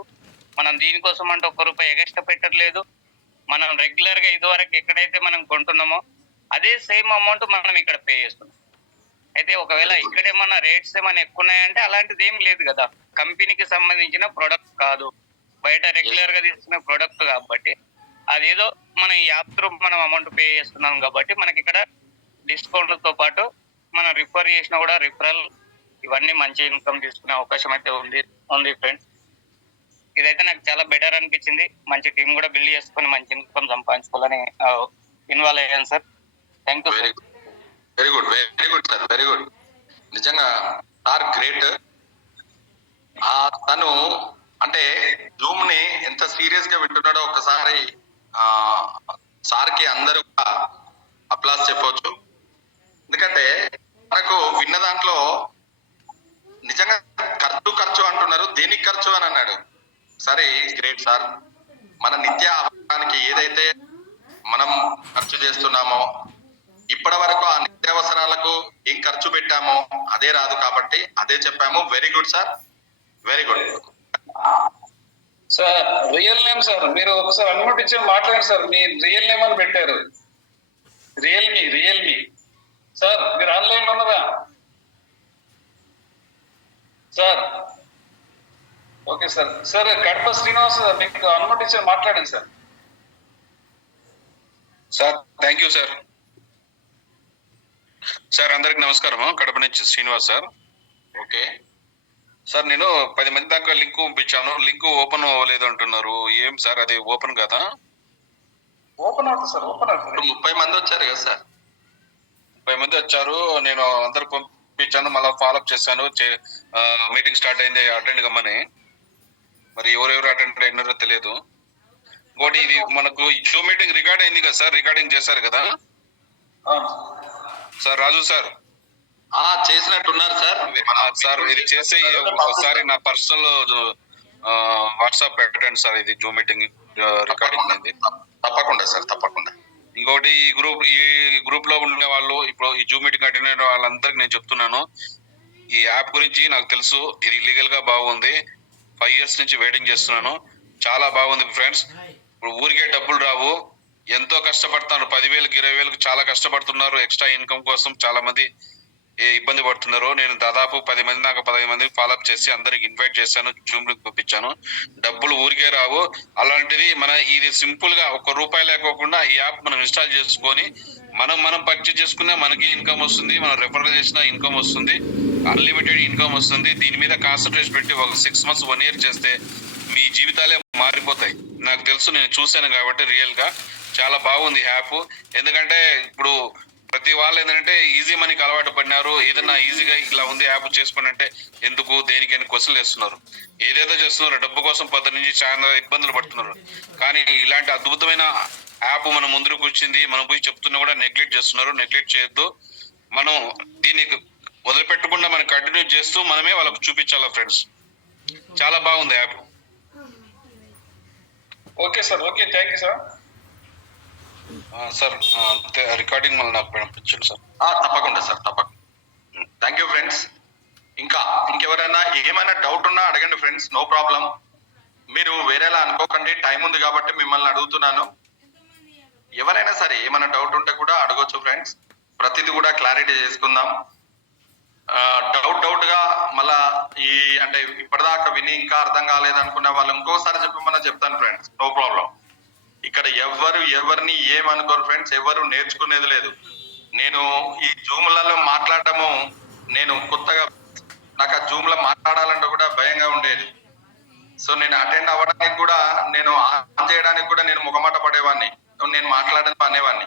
మనం దీనికోసం అంటే ₹1 ఎక్స్ట్రా పెట్టట్లేదు. మనం రెగ్యులర్ గా ఇదివరకు ఎక్కడైతే మనం కొంటున్నామో అదే సేమ్ అమౌంట్ మనం ఇక్కడ పే చేస్తున్నాం. అయితే ఒకవేళ ఇక్కడ ఏమన్నా రేట్స్ ఏమైనా ఎక్కువ ఉన్నాయంటే అలాంటిది ఏం లేదు కదా, కంపెనీకి సంబంధించిన ప్రొడక్ట్ కాదు, బయట రెగ్యులర్ గా తీసుకునే ప్రొడక్ట్ కాబట్టి అదేదో మన యాప్ త్రూ మనం అమౌంట్ పే చేస్తున్నాం కాబట్టి మనకి ఇక్కడ డిస్కౌంట్లతో పాటు మనం రిఫర్ చేసినా కూడా రిఫరల్ ఇవన్నీ మంచి ఇన్కమ్ తీసుకునే అవకాశం అయితే ఉంది ఫ్రెండ్స్. ఇదైతే నాకు చాలా బెటర్ అనిపించింది. మంచి టీం కూడా బిల్డ్ చేసుకొని మంచి ఇన్కమ్ సంపాదించుకోవాలని ఇన్వాల్వ్ అయ్యాను sir. Thank you. Very good sir, very good. నిజంగా సార్ గ్రేట్. తను అంటే జూమ్ ని ఎంత సీరియస్ గా వింటున్నాడో ఒకసారి సార్ కి అందరూ అప్లాస్ చెప్పవచ్చు. ఎందుకంటే మనకు విన్న దాంట్లో నిజంగా ఖర్చు అంటున్నారు, దేనికి ఖర్చు అని అన్నాడు. సరే గ్రేట్ సార్. మన నిత్య అవసరానికి ఏదైతే మనం ఖర్చు చేస్తున్నామో ఇప్పటి వరకు ఆ నిత్యావసరాలకు ఏం ఖర్చు పెట్టామో అదే రాదు కాబట్టి అదే చెప్పాము. Very good sir, very good sir. Real name sir, మీరు ఒకసారి అనుమతి ఇచ్చి మాట్లాడండి సార్. మీ రియల్ నేమ్ అని పెట్టారు, రియల్మీ సార్. మీరు ఆన్లైన్ లో ఉన్నారా sir? Okay sir. Sir Kadapa Srinivas, మీకు అనుమతి ఇచ్చి మాట్లాడండి sir. Sir thank you sir. Sir అందరికి నమస్కారం. కడప నుంచి శ్రీనివాస్ సార్. ఓకే సార్ నేను 10 మంది దాకా లింక్ పంపించాను, లింక్ ఓపెన్ అవ్వలేదు అంటున్నారు. ఏం సార్ అది ఓపెన్ కదా? ఓపెన్ అవుతుంది సార్, ఓపెన్ అవుతుంది. 30 మంది వచ్చారు కదా సార్? 30 మంది వచ్చారు. నేను అందరికి పంపించాను, మళ్ళీ ఫాలోఅప్ చేశాను. మీటింగ్ స్టార్ట్ అయింది, అటెండ్ కమ్మని. మరి ఎవరెవరు అటెండ్ అయినారో తెలియదు. ఇంకోటి ఇది మనకు జూమ్ మీటింగ్ రికార్డ్ అయింది కదా సార్, రికార్డింగ్ చేశారు కదా సార్? రాజు సార్ చేసినట్టున్నారు సార్. సార్ ఇది చేసి ఒకసారి నా పర్సనల్ వాట్సాప్ పెట్టండి సార్, ఇది జూమ్ మీటింగ్ రికార్డింగ్ అయింది. తప్పకుండా సార్, తప్పకుండా. ఇంకోటి ఈ గ్రూప్ లో ఉండే వాళ్ళు, ఇప్పుడు ఈ జూమ్ మీటింగ్ అటెండ్ అయిన వాళ్ళందరికి నేను చెప్తున్నాను, ఈ యాప్ గురించి నాకు తెలుసు. ఇది లీగల్ గా బాగుంది. 5 years నుంచి వెయిటింగ్ చేస్తున్నాను. చాలా బాగుంది ఫ్రెండ్స్. ఇప్పుడు ఊరికే డబ్బులు రావు, ఎంతో కష్టపడుతున్నారు, 10,000కి 20,000కి చాలా కష్టపడుతున్నారు. ఎక్స్ట్రా ఇన్కమ్ కోసం చాలా మంది ఇబ్బంది పడుతున్నారు. నేను దాదాపు 15 మంది ఫాలోఅప్ చేసి అందరికి ఇన్వైట్ చేశాను, జూమ్ లింక్ పంపించాను. డబ్బులు ఊరికే రావు. అలాంటిది ఇది సింపుల్ గా ₹1 లేకోకుండా ఈ యాప్ మనం ఇన్స్టాల్ చేసుకొని మనం పర్చేజ్ చేసుకున్నా మనకి ఇన్కమ్ వస్తుంది, మనం రెఫర్ చేసినా ఇన్కమ్ వస్తుంది, అన్లిమిటెడ్ ఇన్కమ్ వస్తుంది. దీని మీద కాన్సన్ట్రేట్ పెట్టి ఒక 6 months 1 year చేస్తే మీ జీవితాలే మారిపోతాయి. నాకు తెలుసు, నేను చూశాను కాబట్టి రియల్ గా చాలా బాగుంది యాప్. ఎందుకంటే ఇప్పుడు ప్రతి వాళ్ళు ఏంటంటే ఈజీ మనీకి అలవాటు పడినారు. ఏదైనా ఈజీగా ఇలా ఉంది యాప్ చేసుకోండి అంటే ఎందుకు దేనికైనా క్వశ్చన్లు వేస్తున్నారు, ఏదేదో చేస్తున్నారు, డబ్బు కోసం పొద్దు నుంచి చాలా ఇబ్బందులు పడుతున్నారు. కానీ ఇలాంటి అద్భుతమైన యాప్ మన ముందుకు వచ్చింది, మనం పోయి చెప్తున్నా కూడా నెగ్లెక్ట్ చేస్తున్నారు. నెగ్లెక్ట్ చేయొద్దు. మనం దీన్ని వదిలిపెట్టకుండా మనం కంటిన్యూ చేస్తూ మనమే వాళ్ళకు చూపించాలా ఫ్రెండ్స్. చాలా బాగుంది app. Okay sir, okay, thank you sir. Sir recording మళ్ళీ నాకు పంపించండి సార్. తప్పకుండా సార్, తప్పకుండా. Thank you friends. ఇంకెవరైనా ఏమైనా డౌట్ ఉన్నా అడగండి ఫ్రెండ్స్, నో ప్రాబ్లం. మీరు వేరేలా అనుకోకండి, టైం ఉంది కాబట్టి మిమ్మల్ని అడుగుతున్నాను. ఎవరైనా సరే ఏమైనా డౌట్ ఉంటే కూడా అడగొచ్చు ఫ్రెండ్స్. ప్రతిదీ కూడా క్లారిటీ చేసుకుందాం. డౌట్ గా మళ్ళా అంటే ఇప్పటిదాకా విని ఇంకా అర్థం కాలేదు అనుకున్న వాళ్ళు ఇంకోసారి చెప్పమని చెప్తాను ఫ్రెండ్స్, నో ప్రాబ్లం. ఇక్కడ ఎవరిని ఏమనుకోరు ఫ్రెండ్స్, ఎవరు నేర్చుకునేది లేదు. నేను ఈ జూమ్లలో మాట్లాడటము నేను కొత్తగా, నాకు ఆ జూమ్ లో మాట్లాడాలంటే కూడా భయంగా ఉండేది. సో నేను అటెండ్ అవ్వడానికి కూడా, నేను ఆన్ చేయడానికి కూడా నేను ముఖమాట పడేవాడిని, నేను మాట్లాడని అనేవాడిని.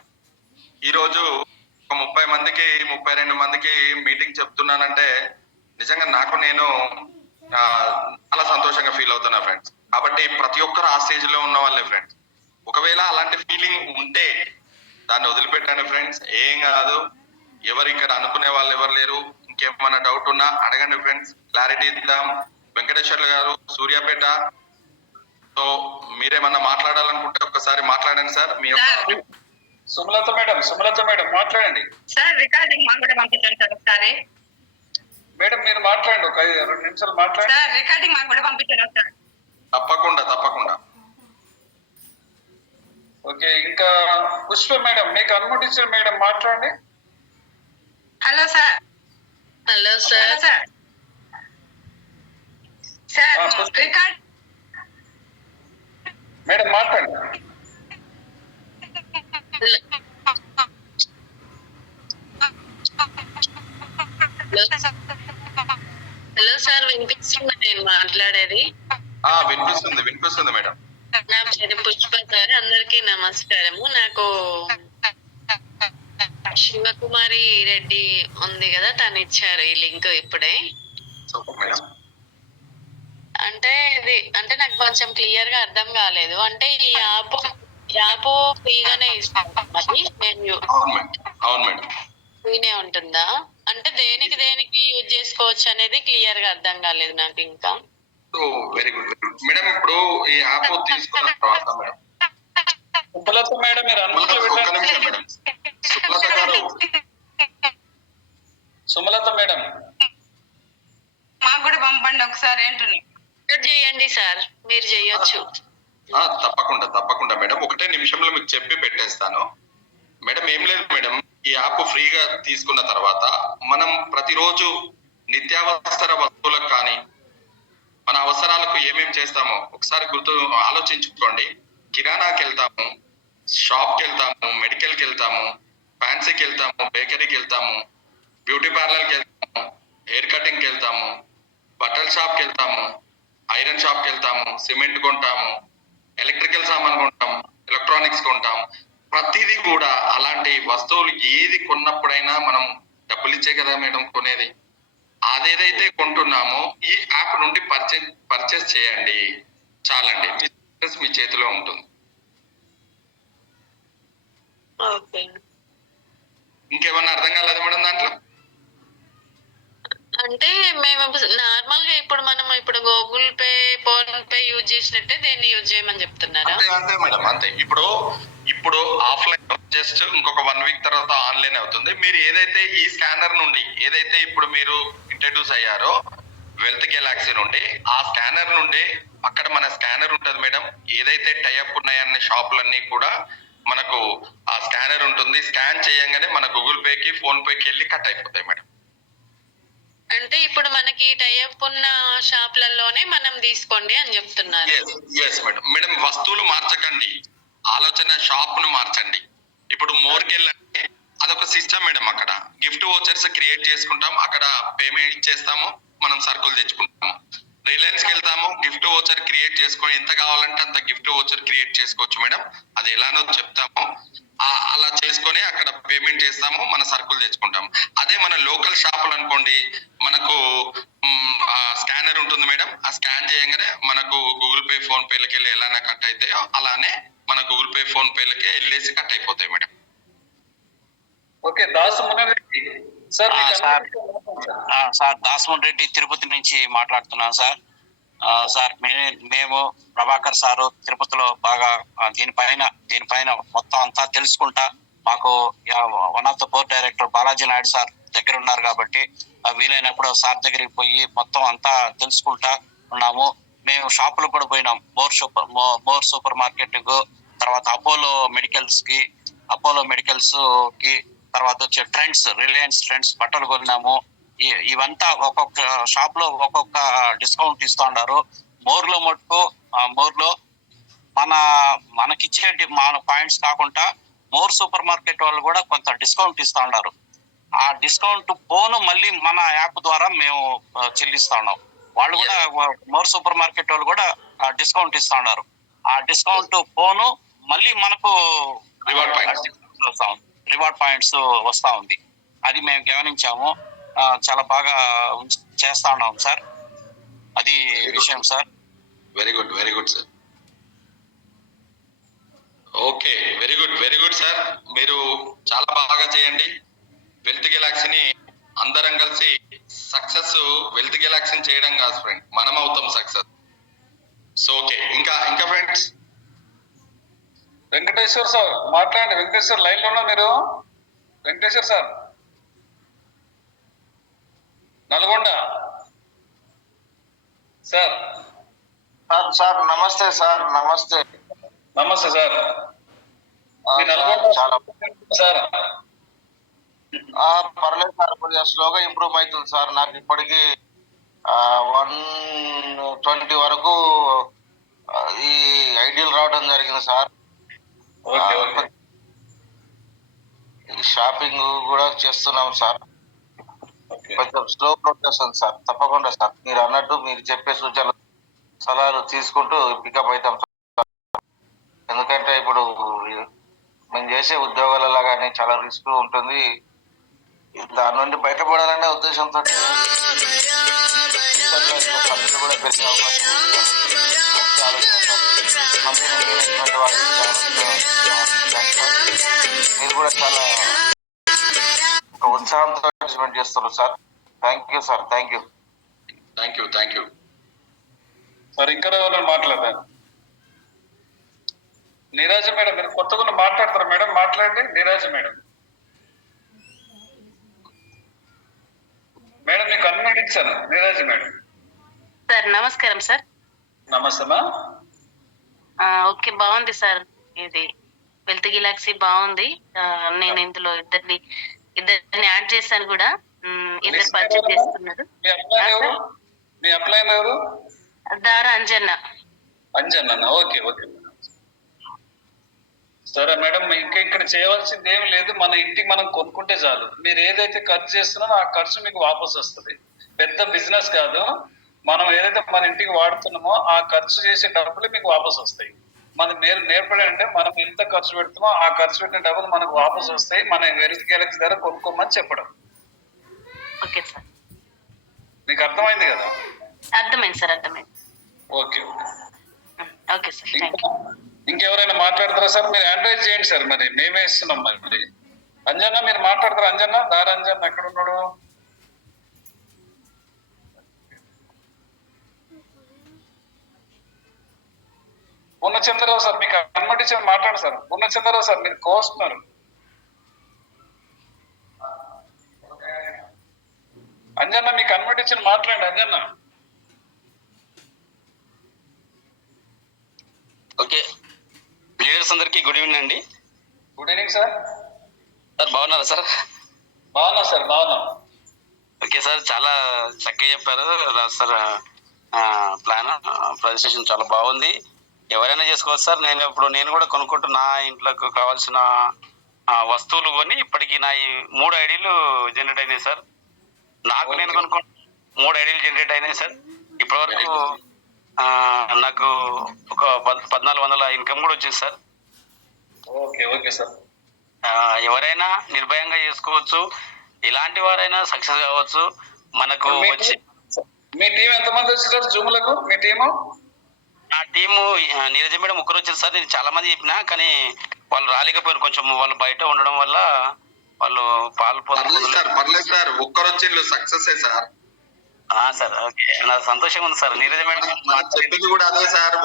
ఈరోజు ఒక 30 మందికి 32 మందికి మీటింగ్ చెప్తున్నానంటే నిజంగా నాకు నేను చాలా సంతోషంగా ఫీల్ అవుతున్నా ఫ్రెండ్స్. కాబట్టి ప్రతి ఒక్కరు ఆ స్టేజ్ లో ఉన్న వాళ్ళే ఫ్రెండ్స్. ఒకవేళ అలాంటి ఫీలింగ్ ఉంటే దాన్ని వదిలిపెట్టండి ఫ్రెండ్స్, ఏం కాదు. ఎవరు ఇక్కడ అనుకునే వాళ్ళు ఎవరు లేరు. ఇంకేమైనా డౌట్ ఉన్నా అడగండి ఫ్రెండ్స్, క్లారిటీ ఇద్దాం. వెంకటేశ్వర్లు గారు, సూర్యాపేట. సో మీరేమన్నా మాట్లాడాలనుకుంటే ఒక్కసారి మాట్లాడండి సార్. మీ సుమలత మేడం మాట్లాడండి సార్. రికార్డింగ్ మాకు కూడా పంపించండి సార్ ఒకసారి. మేడం మీరు మాట్లాడండి, ఒక 2 నిమిషాలు మాట్లాడండి సార్. రికార్డింగ్ మాకు కూడా పంపించండి సార్. తప్పకుండా. ఓకే, ఇంకా పుష్ప మేడం, మీకు అనుమతి ఇచ్చిన మేడం మాట్లాడండి. Hello sir. Hello hello sir. Sir. Sir Pushpa record madam మాట్లాడండి. హలో సార్, వినిపిస్తుందా నేను మాట్లాడేది? వినిపిస్తుంది మేడం. నా పేరు పుష్ప సార్. అందరికీ నమస్కారము. నాకు శివకుమారి రెడ్డి ఉంది కదా, తను ఇచ్చారు ఈ లింక్ ఇప్పుడే. అంటే నాకు కొంచెం క్లియర్ గా అర్థం కాలేదు. అంటే ఈ యాప్ ఫ్రీగానే ఇస్తాను మరి నేను? అవును మేడం. ఫ్రీనే ఉంటుందా? అంటే దేనికి యూజ్ చేసుకోవచ్చు అనేది క్లియర్ గా అర్థం కాలేదు నాకు ఇంకా. Very good madam. ఇప్పుడు ఈ యాప్ తీసుకున్న తర్వాత మేడం, సుమలత మేడం మీరు అనుమతి పెట్టండి. సుమలత మేడం మాకు కూడా పంపండి ఒకసారి. ఏంటని చేయండి సార్, మీరు చేయొచ్చు. తప్పకుండా మేడం. 1 నిమిషంలో మీకు చెప్పి పెట్టేస్తాను మేడం. ఏం లేదు మేడం, ఈ యాప్ ఫ్రీగా తీసుకున్న తర్వాత మనం ప్రతిరోజు నిత్యావసర వస్తువులకు కానీ మన అవసరాలకు ఏమేమి చేస్తామో ఒకసారి ఆలోచించుకోండి. కిరాణాకి వెళ్తాము, షాప్కి వెళ్తాము, మెడికల్కి వెళ్తాము, ఫ్యాన్సీకి వెళ్తాము, బేకరీకి వెళ్తాము, బ్యూటీ పార్లర్కి వెళ్తాము, హెయిర్ కటింగ్కి వెళ్తాము, బట్టల షాప్కి వెళ్తాము, ఐరన్ షాప్కి వెళ్తాము, సిమెంట్ కొంటాము, ఎలక్ట్రికల్ సామాన్ కొంటాము, ఎలక్ట్రానిక్స్ కొంటాము. ప్రతిదీ కూడా అలాంటి వస్తువులు ఏది కొన్నప్పుడైనా మనం డబ్బులు ఇచ్చే కదా మేడం కొనేది. అదేదైతే కొంటున్నామో ఈ యాప్ నుండి పర్చేస్ చేయండి, చాలండి. మీ చేతిలో ఉంటుంది. ఇంకేమన్నా అర్థం కాలేదు మేడం దాంట్లో? అంటే మేము నార్మల్ గా ఇప్పుడు Google pay, phone pay use చేసినట్టే దేన్ని యూజ్ చేయమని చెప్తున్నారా? అంతే మేడం, అంతే. ఇప్పుడు ఆఫ్లైన్ జస్ట్ ఇంకొక 1 వీక్ తర్వాత ఆన్లైన్ అవుతుంది. మీరు ఏదైతే ఈ స్కానర్ నుండి ఏదైతే ఇప్పుడు మీరు ఇంట్రడ్యూస్ అయ్యారో వెల్త్ గెలాక్సీ నుండి, ఆ స్కానర్ నుండి అక్కడ మన స్కానర్ ఉంటది మేడం. ఏదైతే టైఅప్ ఉన్నాయన్న షాపులన్నీ కూడా మనకు ఆ స్కానర్ ఉంటుంది, స్కాన్ చేయంగానే మన గూగుల్ పేకి ఫోన్ పేకి వెళ్ళి కట్ అయిపోతాయి మేడం. అంటే ఇప్పుడు మనకి టైఅప్ ఉన్న షాప్లలోనే మనం తీసుకోండి అని చెప్తున్నారు. Yes madam. మేడం వస్తువులు మార్చకండి, ఆలోచన షాప్ ను మార్చండి. ఇప్పుడు మోర్కెల్ అంటే అదొక సిస్టమ్ మేడం. అక్కడ గిఫ్ట్ వోచర్స్ క్రియేట్ చేసుకుంటాం, అక్కడ పేమెంట్ ఇచ్చేస్తాము, మనం సరుకులు తెచ్చుకుంటాము. రిలయన్స్ కి వెళ్తాము, గిఫ్ట్ వోచర్ క్రియేట్ చేసుకొని ఎంత కావాలంటే అంత గిఫ్ట్ వోచర్ క్రియేట్ చేసుకోవచ్చు మేడం. అది ఎలానో చెప్తాము, అలా చేసుకొని అక్కడ పేమెంట్ చేస్తాము, మన సరుకులు తెచ్చుకుంటాము. అదే మన లోకల్ షాపులు అనుకోండి, మనకు స్కానర్ ఉంటుంది మేడం. ఆ స్కాన్ చేయగానే మనకు గూగుల్ పే ఫోన్ పేలకి వెళ్ళి ఎలానే కట్ అవుతాయో అలానే మన గూగుల్ పే ఫోన్ పేలకి వెళ్ళేసి కట్ అయిపోతాయి madam. Okay, Dasu Munireddy sir. Sir Dasamohan Reddy Tirupati నుంచి మాట్లాడుతున్నాను సార్. సార్ మేము ప్రభాకర్ సారు తిరుపతిలో బాగా దీనిపైన మొత్తం అంతా తెలుసుకుంటా, మాకు one of the board director Balaji Naidu sir దగ్గర ఉన్నారు కాబట్టి వీలైనప్పుడు సార్ దగ్గరికి పోయి మొత్తం అంతా తెలుసుకుంటా ఉన్నాము. మేము షాపులకు కూడా పోయినాం, మోర్ సూపర్ మార్కెట్ కు, తర్వాత అపోలో మెడికల్స్ కి తర్వాత వచ్చే ట్రెండ్స్, రిలయన్స్ ట్రెండ్స్ బట్టలు కొన్నాము. ఇవంతా ఒక్కొక్క షాప్ లో ఒక్కొక్క డిస్కౌంట్ ఇస్తూ ఉన్నారు. మోర్లో మనకిచ్చే మన పాయింట్స్ కాకుండా మోర్ సూపర్ మార్కెట్ వాళ్ళు కూడా కొంత డిస్కౌంట్ ఇస్తూ ఉన్నారు. ఆ డిస్కౌంట్ పోను మళ్ళీ మన యాప్ ద్వారా మేము చెల్లిస్తా ఉన్నాం. వాళ్ళు కూడా మోర్ సూపర్ మార్కెట్ వాళ్ళు కూడా డిస్కౌంట్ ఇస్తా ఉన్నారు. ఆ డిస్కౌంట్ పోను మళ్ళీ మనకు రివార్డ్ పాయింట్స్ వస్తా ఉంది. అది మేము గమనించాము, చాలా బాగా చేస్తా ఉన్నాం సార్. అది విషయం sir. Very good sir. Okay, very good sir. మీరు చాలా బాగా చేయండి. వెల్త్ గెలాక్సీని అందరం కలిసి సక్సెస్, వెల్త్ గెలాక్సీని చేయడం కాదు ఫ్రెండ్, మనం అవుతాం సక్సెస్. సో ఓకే, ఇంకా ఫ్రెండ్స్. వెంకటేశ్వర్ సార్ మాట్లాడండి. వెంకటేశ్వర్ లైన్ లో ఉన్నా మీరు? Venkateshwar sir, Nalgonda sir. Sir నమస్తే సార్. నమస్తే సార్. నల్గొండ సార్. పర్లేదు సార్, కొద్దిగా స్లోగా ఇంప్రూవ్ అవుతుంది సార్. నాకు ఇప్పటికీ 120 వరకు ఈ ఐడియల్ రావడం జరిగింది సార్. ఈ షాపింగ్ కూడా చేస్తున్నాం సార్. కొంచెం స్లో ప్రోగ్రెస్ ఉంది సార్. తప్పకుండా సార్, మీరు అన్నట్టు మీరు చెప్పే సూచనలు సలహాలు తీసుకుంటూ పికప్ అవుతాం సార్. ఎందుకంటే ఇప్పుడు మేము చేసే ఉద్యోగాలలో కానీ చాలా రిస్క్ ఉంటుంది. దాని నుండి బయటపడాలనే ఉద్దేశంతో ఖర్చులు కూడా పెరిగే అవకాశం ఉంది. మంచి ఆలోచన సార్. కంపెనీ మేనేజ్మెంట్ వారికి మీరు కూడా చాలా ఒక ఉత్సాహంతో పార్టిసిపేట్ చేస్తున్నారు sir. Thank you sir. Thank you. మరి ఇంకా ఎవరైనా మాట్లాడతారు? నీరాజ మేడం, మీరు కొత్తగా మాట్లాడతారు మేడం, మాట్లాడండి. నీరాజ మేడం, మీకు అన్మ్యూట్ ఇచ్చాను. Neeraja madam sir. నమస్కారం సార్. నమస్తేమా. ఓకే, బాగుంది సార్. ఇది వెల్త్ గెలాక్సీ బాగుంది. నేను ఇందులో ఇద్దరిని యాడ్ చేశాను కూడా. ఇద్దరు పర్చేజ్ చేస్తున్నారు. మీ అప్లైన్ ఎవరు? దారా అంజన్న. ఓకే. సరే మేడం, ఇంకా ఇక్కడ చేయవలసింది ఏమి లేదు. మన ఇంటికి మనం కొనుక్కుంటే చాలు. మీరు ఏదైతే ఖర్చు చేస్తున్నారో ఆ ఖర్చు మీకు వాపస్ వస్తుంది. పెద్ద బిజినెస్ కాదు. మనం ఏదైతే మన ఇంటికి వాడుతున్నామో ఆ ఖర్చు చేసే డబ్బులు మీకు వాపస్ వస్తాయి. మీరు నేర్పడంటే మనం ఎంత ఖర్చు పెడుతున్నామో ఆ ఖర్చు పెట్టిన డబ్బులు మనకు వాపస్ వస్తాయి. మన వెల్త్ గెలాక్సీ ద్వారా కొనుక్కోమని చెప్పడం. Okay sir. మీకు అర్థమైంది కదా? అర్థమైంది సార్, అర్థమైంది. Okay sir. Thank you. ఇంకెవరైనా మాట్లాడతారా సార్? మీరు ఆండ్రాయిడ్ చేయండి సార్. మరి మేమే ఇస్తున్నాం. మరి అంజన్న మీరు మాట్లాడతారా? అంజన్న, దారా అంజన్న ఎక్కడ ఉన్నాడు? పూర్ణచంద్రరావు సార్, మీకు అనుమతి మాట్లాడు సార్. పూర్ణచంద్రరావు సార్, మీరు కోస్తున్నారు. అంజన్న మీకు అనుమతి ఇచ్చిన మాట్లాడండి. అంజన్న. ఓకే, లీడర్స్ అందరికీ గుడ్ ఈవినింగ్ అండి. Good evening sir. సార్ బాగున్నారా సార్? బాగున్నా సార్, బాగున్నాం. ఓకే సార్, చాలా చక్కగా చెప్పారు రాజు సార్. ప్లాన్ ప్రజెంటేషన్ చాలా బాగుంది. ఎవరైనా చేసుకోవచ్చు సార్. నేను కూడా కొనుక్కుంటున్నా ఇంట్లోకి కావాల్సిన వస్తువులు కొని ఇప్పటికి నా ఈ 3 ఐడీలు జనరేట్ అయినాయి సార్. నేను కొనుక్కుంటా 3 ఐడీలు జనరేట్ అయినాయి సార్. ఇప్పటి వరకు నాకు ఒక 1400 ఇన్కమ్ కూడా వచ్చింది సార్. Okay okay sir. ఎవరైనా నిర్భయంగా చేసుకోవచ్చు. ఇలాంటి వారైనా సక్సెస్ కావచ్చు. మనకు వచ్చి మీ టీం ఎంతమంది వచ్చారు జూమ్లకు? మీ టీము? నా టీము నీరజ మేడం 1 వచ్చారు సార్. నేను చాలా మంది చెప్పినా కానీ వాళ్ళు రాలేకపోయారు. కొంచెం వాళ్ళు బయట ఉండడం వల్ల వాళ్ళు పర్లేదు సార్, 1 వచ్చిండ్రు సక్సెస్ సార్. సార్ ఓకే, నాకు సంతోషం ఉంది సార్. నీరజ మేడం చెప్పింది కూడా అదే సార్.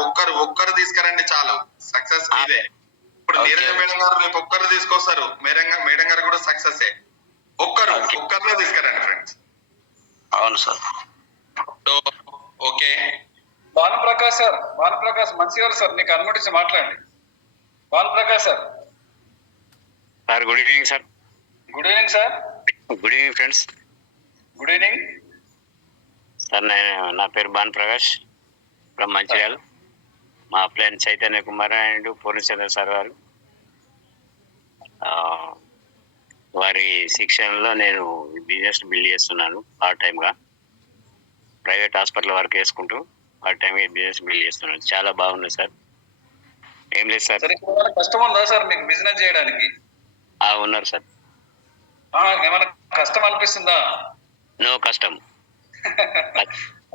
ఒక్కరు తీసుకురండి చాలు, సక్సెస్ ఇదే. ఇప్పుడు నీరజ మేడం గారు రేపు 1 తీసుకొస్తారు. మేడం గారు కూడా సక్సెస్. ఒక్కరిలో తీసుకురండి ఫ్రెండ్స్. అవును sir. Okay. Bhanuprakash sir, Bhanuprakash మంచిగారు సార్, మీకు అనుమతించి మాట్లాడండి. Bhanuprakash sir. Sir good evening sir. Good evening sir. Good evening friends. Good evening sir. నా పేరు భానుప్రకాష్ ఫ్రమ్ మంచిర్యాల్. మా upline Chaitanya Kumar and Purnachandra sir garu వారి శిక్షణలో నేను బిజినెస్ బిల్డ్ చేస్తున్నాను. పార్ట్ టైంగా ప్రైవేట్ హాస్పిటల్ వర్క్ చేసుకుంటూ పార్ట్ టైంగా బిజినెస్ బిల్డ్ చేస్తున్నాను. చాలా బాగుంది సార్. ఏం లేదు సార్. కష్టం ఉందా సార్ మీకు బిజినెస్ చేయడానికి? ఉన్నారు సార్. ఏమైనా కష్టం అనిపిస్తుందా? నో కష్టం.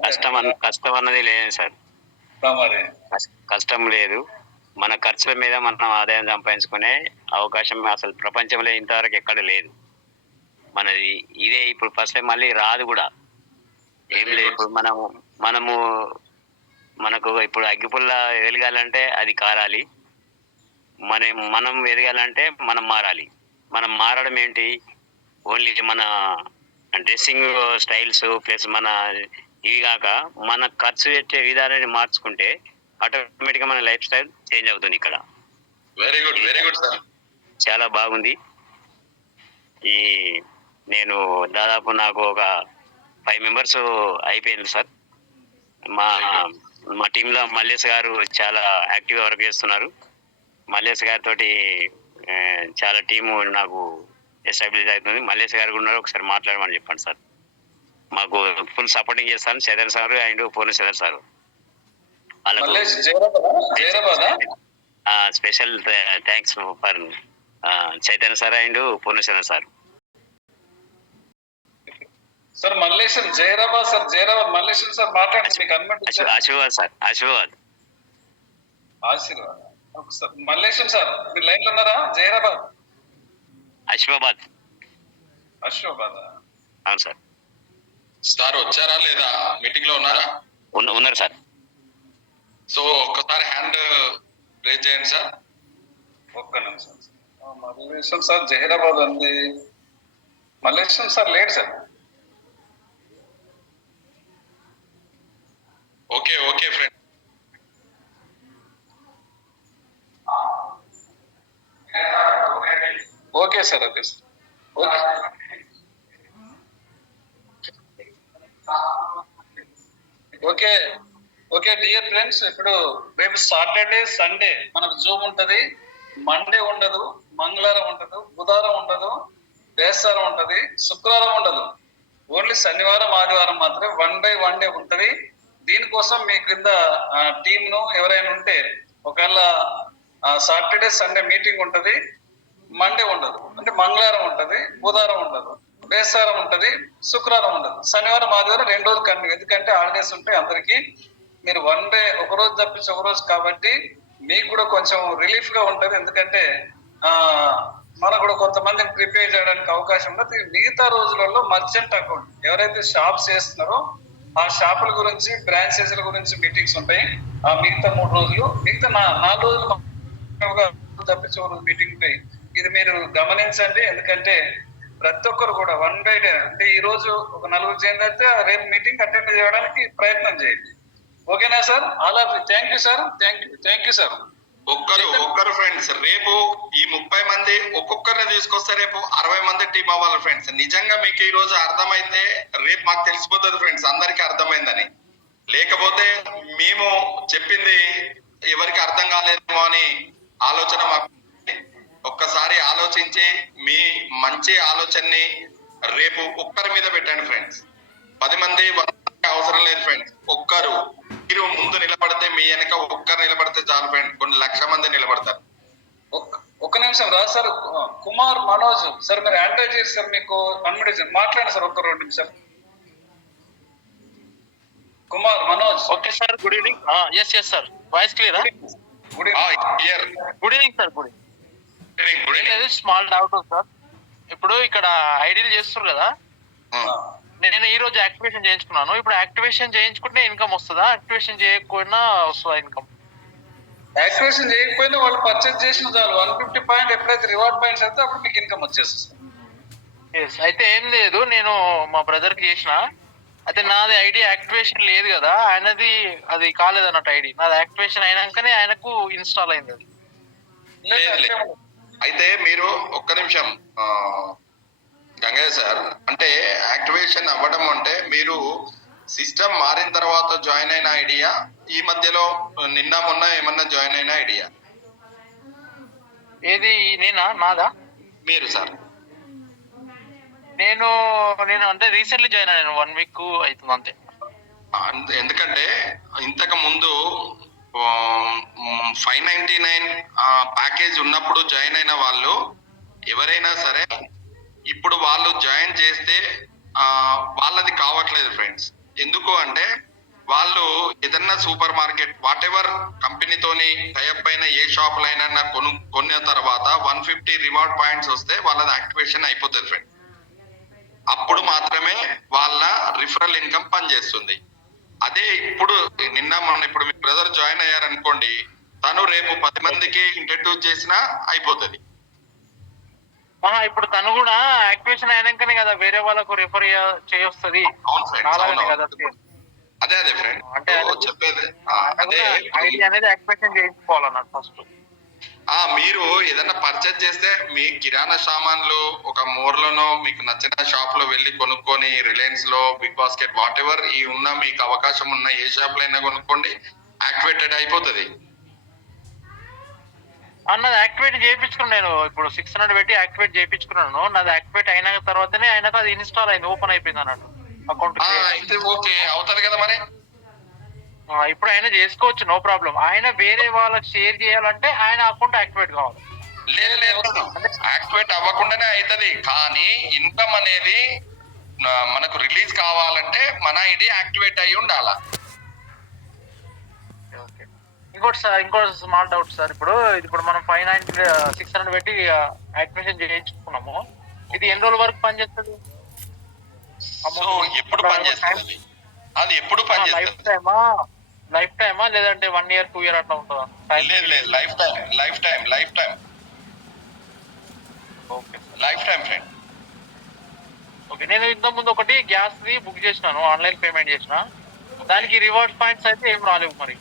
కష్టం అన్నది లేదు సార్. కష్టం లేదు. మన ఖర్చుల మీద మనం ఆదాయం సంపాదించుకునే అవకాశం అసలు ప్రపంచంలో ఇంతవరకు ఎక్కడ లేదు. మనది ఇదే ఇప్పుడు ఫస్ట్ టైం, మళ్ళీ రాదు కూడా. ఏం లేదు. ఇప్పుడు మనకు ఇప్పుడు అగ్గిపుల్ల వెలగాలంటే అది కారాలి. మనం ఎదగాలంటే మనం మారాలి. మనం మారడం ఏంటి? ఓన్లీ మన డ్రెస్సింగ్ స్టైల్స్ ప్లస్ మన ఇవి కాక మన ఖర్చు పెట్టే విధానాన్ని మార్చుకుంటే ఆటోమేటిక్గా మన లైఫ్ స్టైల్ చేంజ్ అవుతుంది. ఇక్కడ వెరీ గుడ్ సార్. చాలా బాగుంది. నేను దాదాపు నాకు ఒక 5 మెంబర్స్ అయిపోయింది సార్. మా టీంలో మల్లేష్ గారు చాలా యాక్టివ్గా వర్క్ చేస్తున్నారు. మల్లేష్ గారితో చాలా టీము నాకు ఎస్టాబ్లిష్ అవుతుంది. మల్లేష్ గారు కూడా ఉన్నారు. ఒకసారి మాట్లాడమని చెప్పండి సార్. మాకు ఫుల్ సపోర్టింగ్ చేస్తాను Chaitanya sir and Purnachandra sir. Special thanks for Chaitanya sir and Purnachandra sir. Sir Malleshan Zaheerabad sir, Zaheerabad Malleshan sir మాట్లాడండి. మీకు అనుమతి? ఆశీర్వాద్ సార్. ఆశీర్వాద్. మల్లేశన్ సార్ మీరు లైన్ లో ఉన్నారా? జైరాబాద్. అశ్వాబాద్. అవును సార్. సార్ వచ్చారా లేదా? మీటింగ్ లో ఉన్నారా? ఉన్నారు సార్. సో ఒక్కసారి హ్యాండ్ రేజ్ చేయండి సార్. ఒక్క నిమిషం. మల్లేశం సార్ జహీరాబాద్ ఉంది. మల్లేశం సార్ లేడు sir. Okay friend. Okay sir. Okay dear friends, ఇప్పుడు రేపు సాటర్డే సండే మనకు జూమ్ ఉంటది. మండే ఉండదు, మంగళవారం ఉండదు, బుధవారం ఉండదు, బేస్తారం ఉంటది, శుక్రవారం ఉండదు. ఓన్లీ శనివారం ఆదివారం మాత్రమే 1 by 1 డే ఉంటది. దీనికోసం మీ క్రింద టీమ్ ను ఎవరైనా ఉంటే ఒకవేళ సాటర్డే సండే మీటింగ్ ఉంటది. మండే ఉండదు, అంటే మంగళవారం ఉంటది, బుధవారం ఉండదు, బేస్తారం ఉంటది, శుక్రవారం ఉండదు, శనివారం ఆదివారం 2 రోజులు కంటిన్యూ. ఎందుకంటే హాలిడేస్ ఉంటాయి అందరికి. మీరు 1 డే ఒక రోజు తప్పించి ఒక రోజు కాబట్టి మీకు కూడా కొంచెం రిలీఫ్ గా ఉంటది. ఎందుకంటే మనకు కూడా కొంతమందిని ప్రిపేర్ చేయడానికి అవకాశం ఉంటుంది. మిగతా రోజులలో మర్చెంట్ అకౌంట్ ఎవరైతే షాప్స్ చేస్తున్నారో ఆ షాపుల గురించి, బ్రాంచెస్ల గురించి మీటింగ్స్ ఉంటాయి. ఆ మిగతా 3 రోజులు, మిగతా 4 రోజులు తప్పించి ఒక రోజు మీటింగ్ ఉంటాయి. ఇది మీరు గమనించండి. ఎందుకంటే ప్రతి ఒక్కరు కూడా 1 by 10 అంటే ఈ రోజు ఒక 4 చేంజ్ అయితే రేపు మీటింగ్ అటెండ్ చేయడానికి ప్రయత్నం చేయండి. ఓకేనా sir? All of thank you sir. Thank you sir. ఒక్కరు ఫ్రెండ్స్, రేపు ఈ 30 మంది ఒక్కొక్కరిని తీసుకొస్తే రేపు 60 మంది టీం అవ్వాలి ఫ్రెండ్స్. నిజంగా మీకు ఈ రోజు అర్థమైతే రేపు మాకు తెలిసిపోతుంది ఫ్రెండ్స్ అందరికి అర్థమైందని. లేకపోతే మేము చెప్పింది ఎవరికి అర్థం కాలేదేమో అని ఆలోచన మాకు. ఒక్కసారి ఆలోచించి మీ మంచి ఆలోచనని రేపు ఒక్కరి మీద పెట్టండి ఫ్రెండ్స్. 10 మంది 100 అవసరం లేదు ఫ్రెండ్స్. ఒక్కరు మీరు ముందు నిలబడితే, మీ వెనక ఒక్కరు నిలబడితే చాలు ఫ్రెండ్స్. కొన్ని 1,00,000 మంది నిలబడతారు. ఒక్క నిమిషం రాజు సార్. కుమార్, మనోజ్ సార్ మీరు అడ్వైజ్ చేసి సార్ మీకు కన్ఫర్మేషన్ మాట్లాడండి సార్ ఒక్క 2 నిమిషాలు. Kumar, Manoj. Okay sir, good evening. Yes sir, voice క్లియరా? Good evening. Good evening sir. Good evening. లేదు, స్మాల్ డౌట్ సార్. ఇప్పుడు ఇక్కడ ఐడీలు చేస్తున్నారు కదా, నేను ఈ రోజు యాక్టివేషన్ చేయించుకున్నాను. ఇప్పుడు యాక్టివేషన్ చేయించుకుంటే ఇన్కమ్ వస్తుందా? యాక్టివేషన్ చేయకపోయినా వస్తుందా ఇన్కమ్? యాక్టివేషన్ చేయకపోయినా వాళ్ళు పర్చేజ్ చేసిన చాలు 150 పాయింట్ ఎప్పుడైతే రివార్డ్ పాయింట్స్ అయితే అప్పుడు మీకు ఇన్కమ్ వచ్చేస్తుంది. అయితే ఏం లేదు, నేను మా బ్రదర్ కి చేసిన, అయితే నాది ఐడి యాక్టివేషన్ లేదు కదా, ఆయనది అది కాలేదు అన్నట్టు ఐడి. నాది యాక్టివేషన్ అయినాకనే ఆయనకు ఇన్స్టాల్ అయింది అది. అయితే మీరు ఒక్క నిమిషం గంగయ్య సార్, అంటే యాక్టివేషన్ అవ్వడం అంటే మీరు సిస్టమ్ మారిన తర్వాత జాయిన్ అయిన ఐడియా, ఈ మధ్యలో నిన్న మొన్న ఏమన్నా జాయిన్ అయిన ఐడియా? ఏది నాదా? మీరు సార్? నేను అంటే రీసెంట్లీ జాయిన్ అయ్యాను, 1 వీక్ అవుతుంది అంతే. ఎందుకంటే ఇంతకు ముందు 599 ప్యాకేజ్ ఉన్నప్పుడు జాయిన్ అయిన వాళ్ళు ఎవరైనా సరే ఇప్పుడు వాళ్ళు జాయిన్ చేస్తే వాళ్ళది కావట్లేదు ఫ్రెండ్స్. ఎందుకు అంటే వాళ్ళు ఏదన్నా సూపర్ మార్కెట్ వాట్ ఎవర్ కంపెనీతోని టైఅప్ అయిన ఏ షాప్ లైనా కొన్న తర్వాత 150 రివార్డ్ పాయింట్స్ వస్తే వాళ్ళది యాక్టివేషన్ అయిపోతుంది ఫ్రెండ్. అప్పుడు మాత్రమే వాళ్ళ రిఫరల్ ఇన్కమ్ పనిచేస్తుంది. అదే ఇప్పుడు నిన్న మొన్న ఇప్పుడు మీ బ్రదర్ జాయిన్ అయ్యారనుకోండి, తను రేపు 10 మందికి ఇంట్రడ్యూస్ చేసినా అయిపోతుంది. ఇప్పుడు తను కూడా యాక్టివేషన్ అయినాకనే కదా వేరే వాళ్ళకు రిఫర్ చేయొస్తుంది. అదే ఫ్రెండ్ అంటే చెప్పేది. ఐడి అనేది యాక్టివేషన్ చేయించుకోవాలన్నట్టు ఫస్ట్. మీరు ఏదన్నా పర్చేజ్ చేస్తే మీ కిరాణా సామాన్లు ఒక మోర్లోనో మీకు నచ్చిన షాప్ లో వెళ్ళి కొనుక్కొని, రిలయన్స్ లో, బిగ్ బాస్కెట్, వాట్ ఎవర్ ఈ ఉన్న మీకు అవకాశం ఉన్న ఏ షాప్ లో అయినా కొనుక్కోండి, యాక్టివేటెడ్ అయిపోతుంది. నాది యాక్టివేట్ చేయించుకున్నాను. నేను ఇప్పుడు 600 పెట్టి యాక్టివేట్ చేయించుకున్నాను. నాది యాక్టివేట్ అయిన తర్వాతనే ఆయనకు అది ఇన్స్టాల్ అయింది, ఓపెన్ అయిపోయింది అన్నట్టు అకౌంట్. ఓకే అవుతుంది కదా మరి. ఇప్పుడు ఆయన చేసుకోవచ్చు, నో ప్రాబ్లం. ఆయన వేరే వాళ్ళకి షేర్ చేయాలంటే ఆయన అకౌంట్ యాక్టివేట్ కావాలి. లేదు, యాక్టివేట్ అవ్వకుండానే అవుతుంది. కానీ ఇన్కమ్ అనేది మనకు రిలీజ్ కావాలంటే మన ఐడి యాక్టివేట్ అయ్యి ఉండాలా. ఇంకోటి స్మాల్ డౌట్ సార్. ఇప్పుడు మనం 600 పెట్టి యాక్టివేషన్ చేయించుకున్నాము. ఇది ఎన్ని రోజుల వరకు పనిచేస్తుంది? ఎప్పుడు పనిచేస్తుంది? అది ఎప్పుడు పనిచేస్తుంది? లైఫ్ టైమా లేదంటే 1 year 2 year అట్లా ఉంటుందా? లేదు, life time. Okay, life time friend. Okay, నేను ఇంతకుముందు ఒకటి గ్యాస్ ది బుక్ చేసినాను, ఆన్లైన్ పేమెంట్ చేసిన. దానికి రివార్డ్ పాయింట్స్ అయితే ఏం రాలేవు మరి.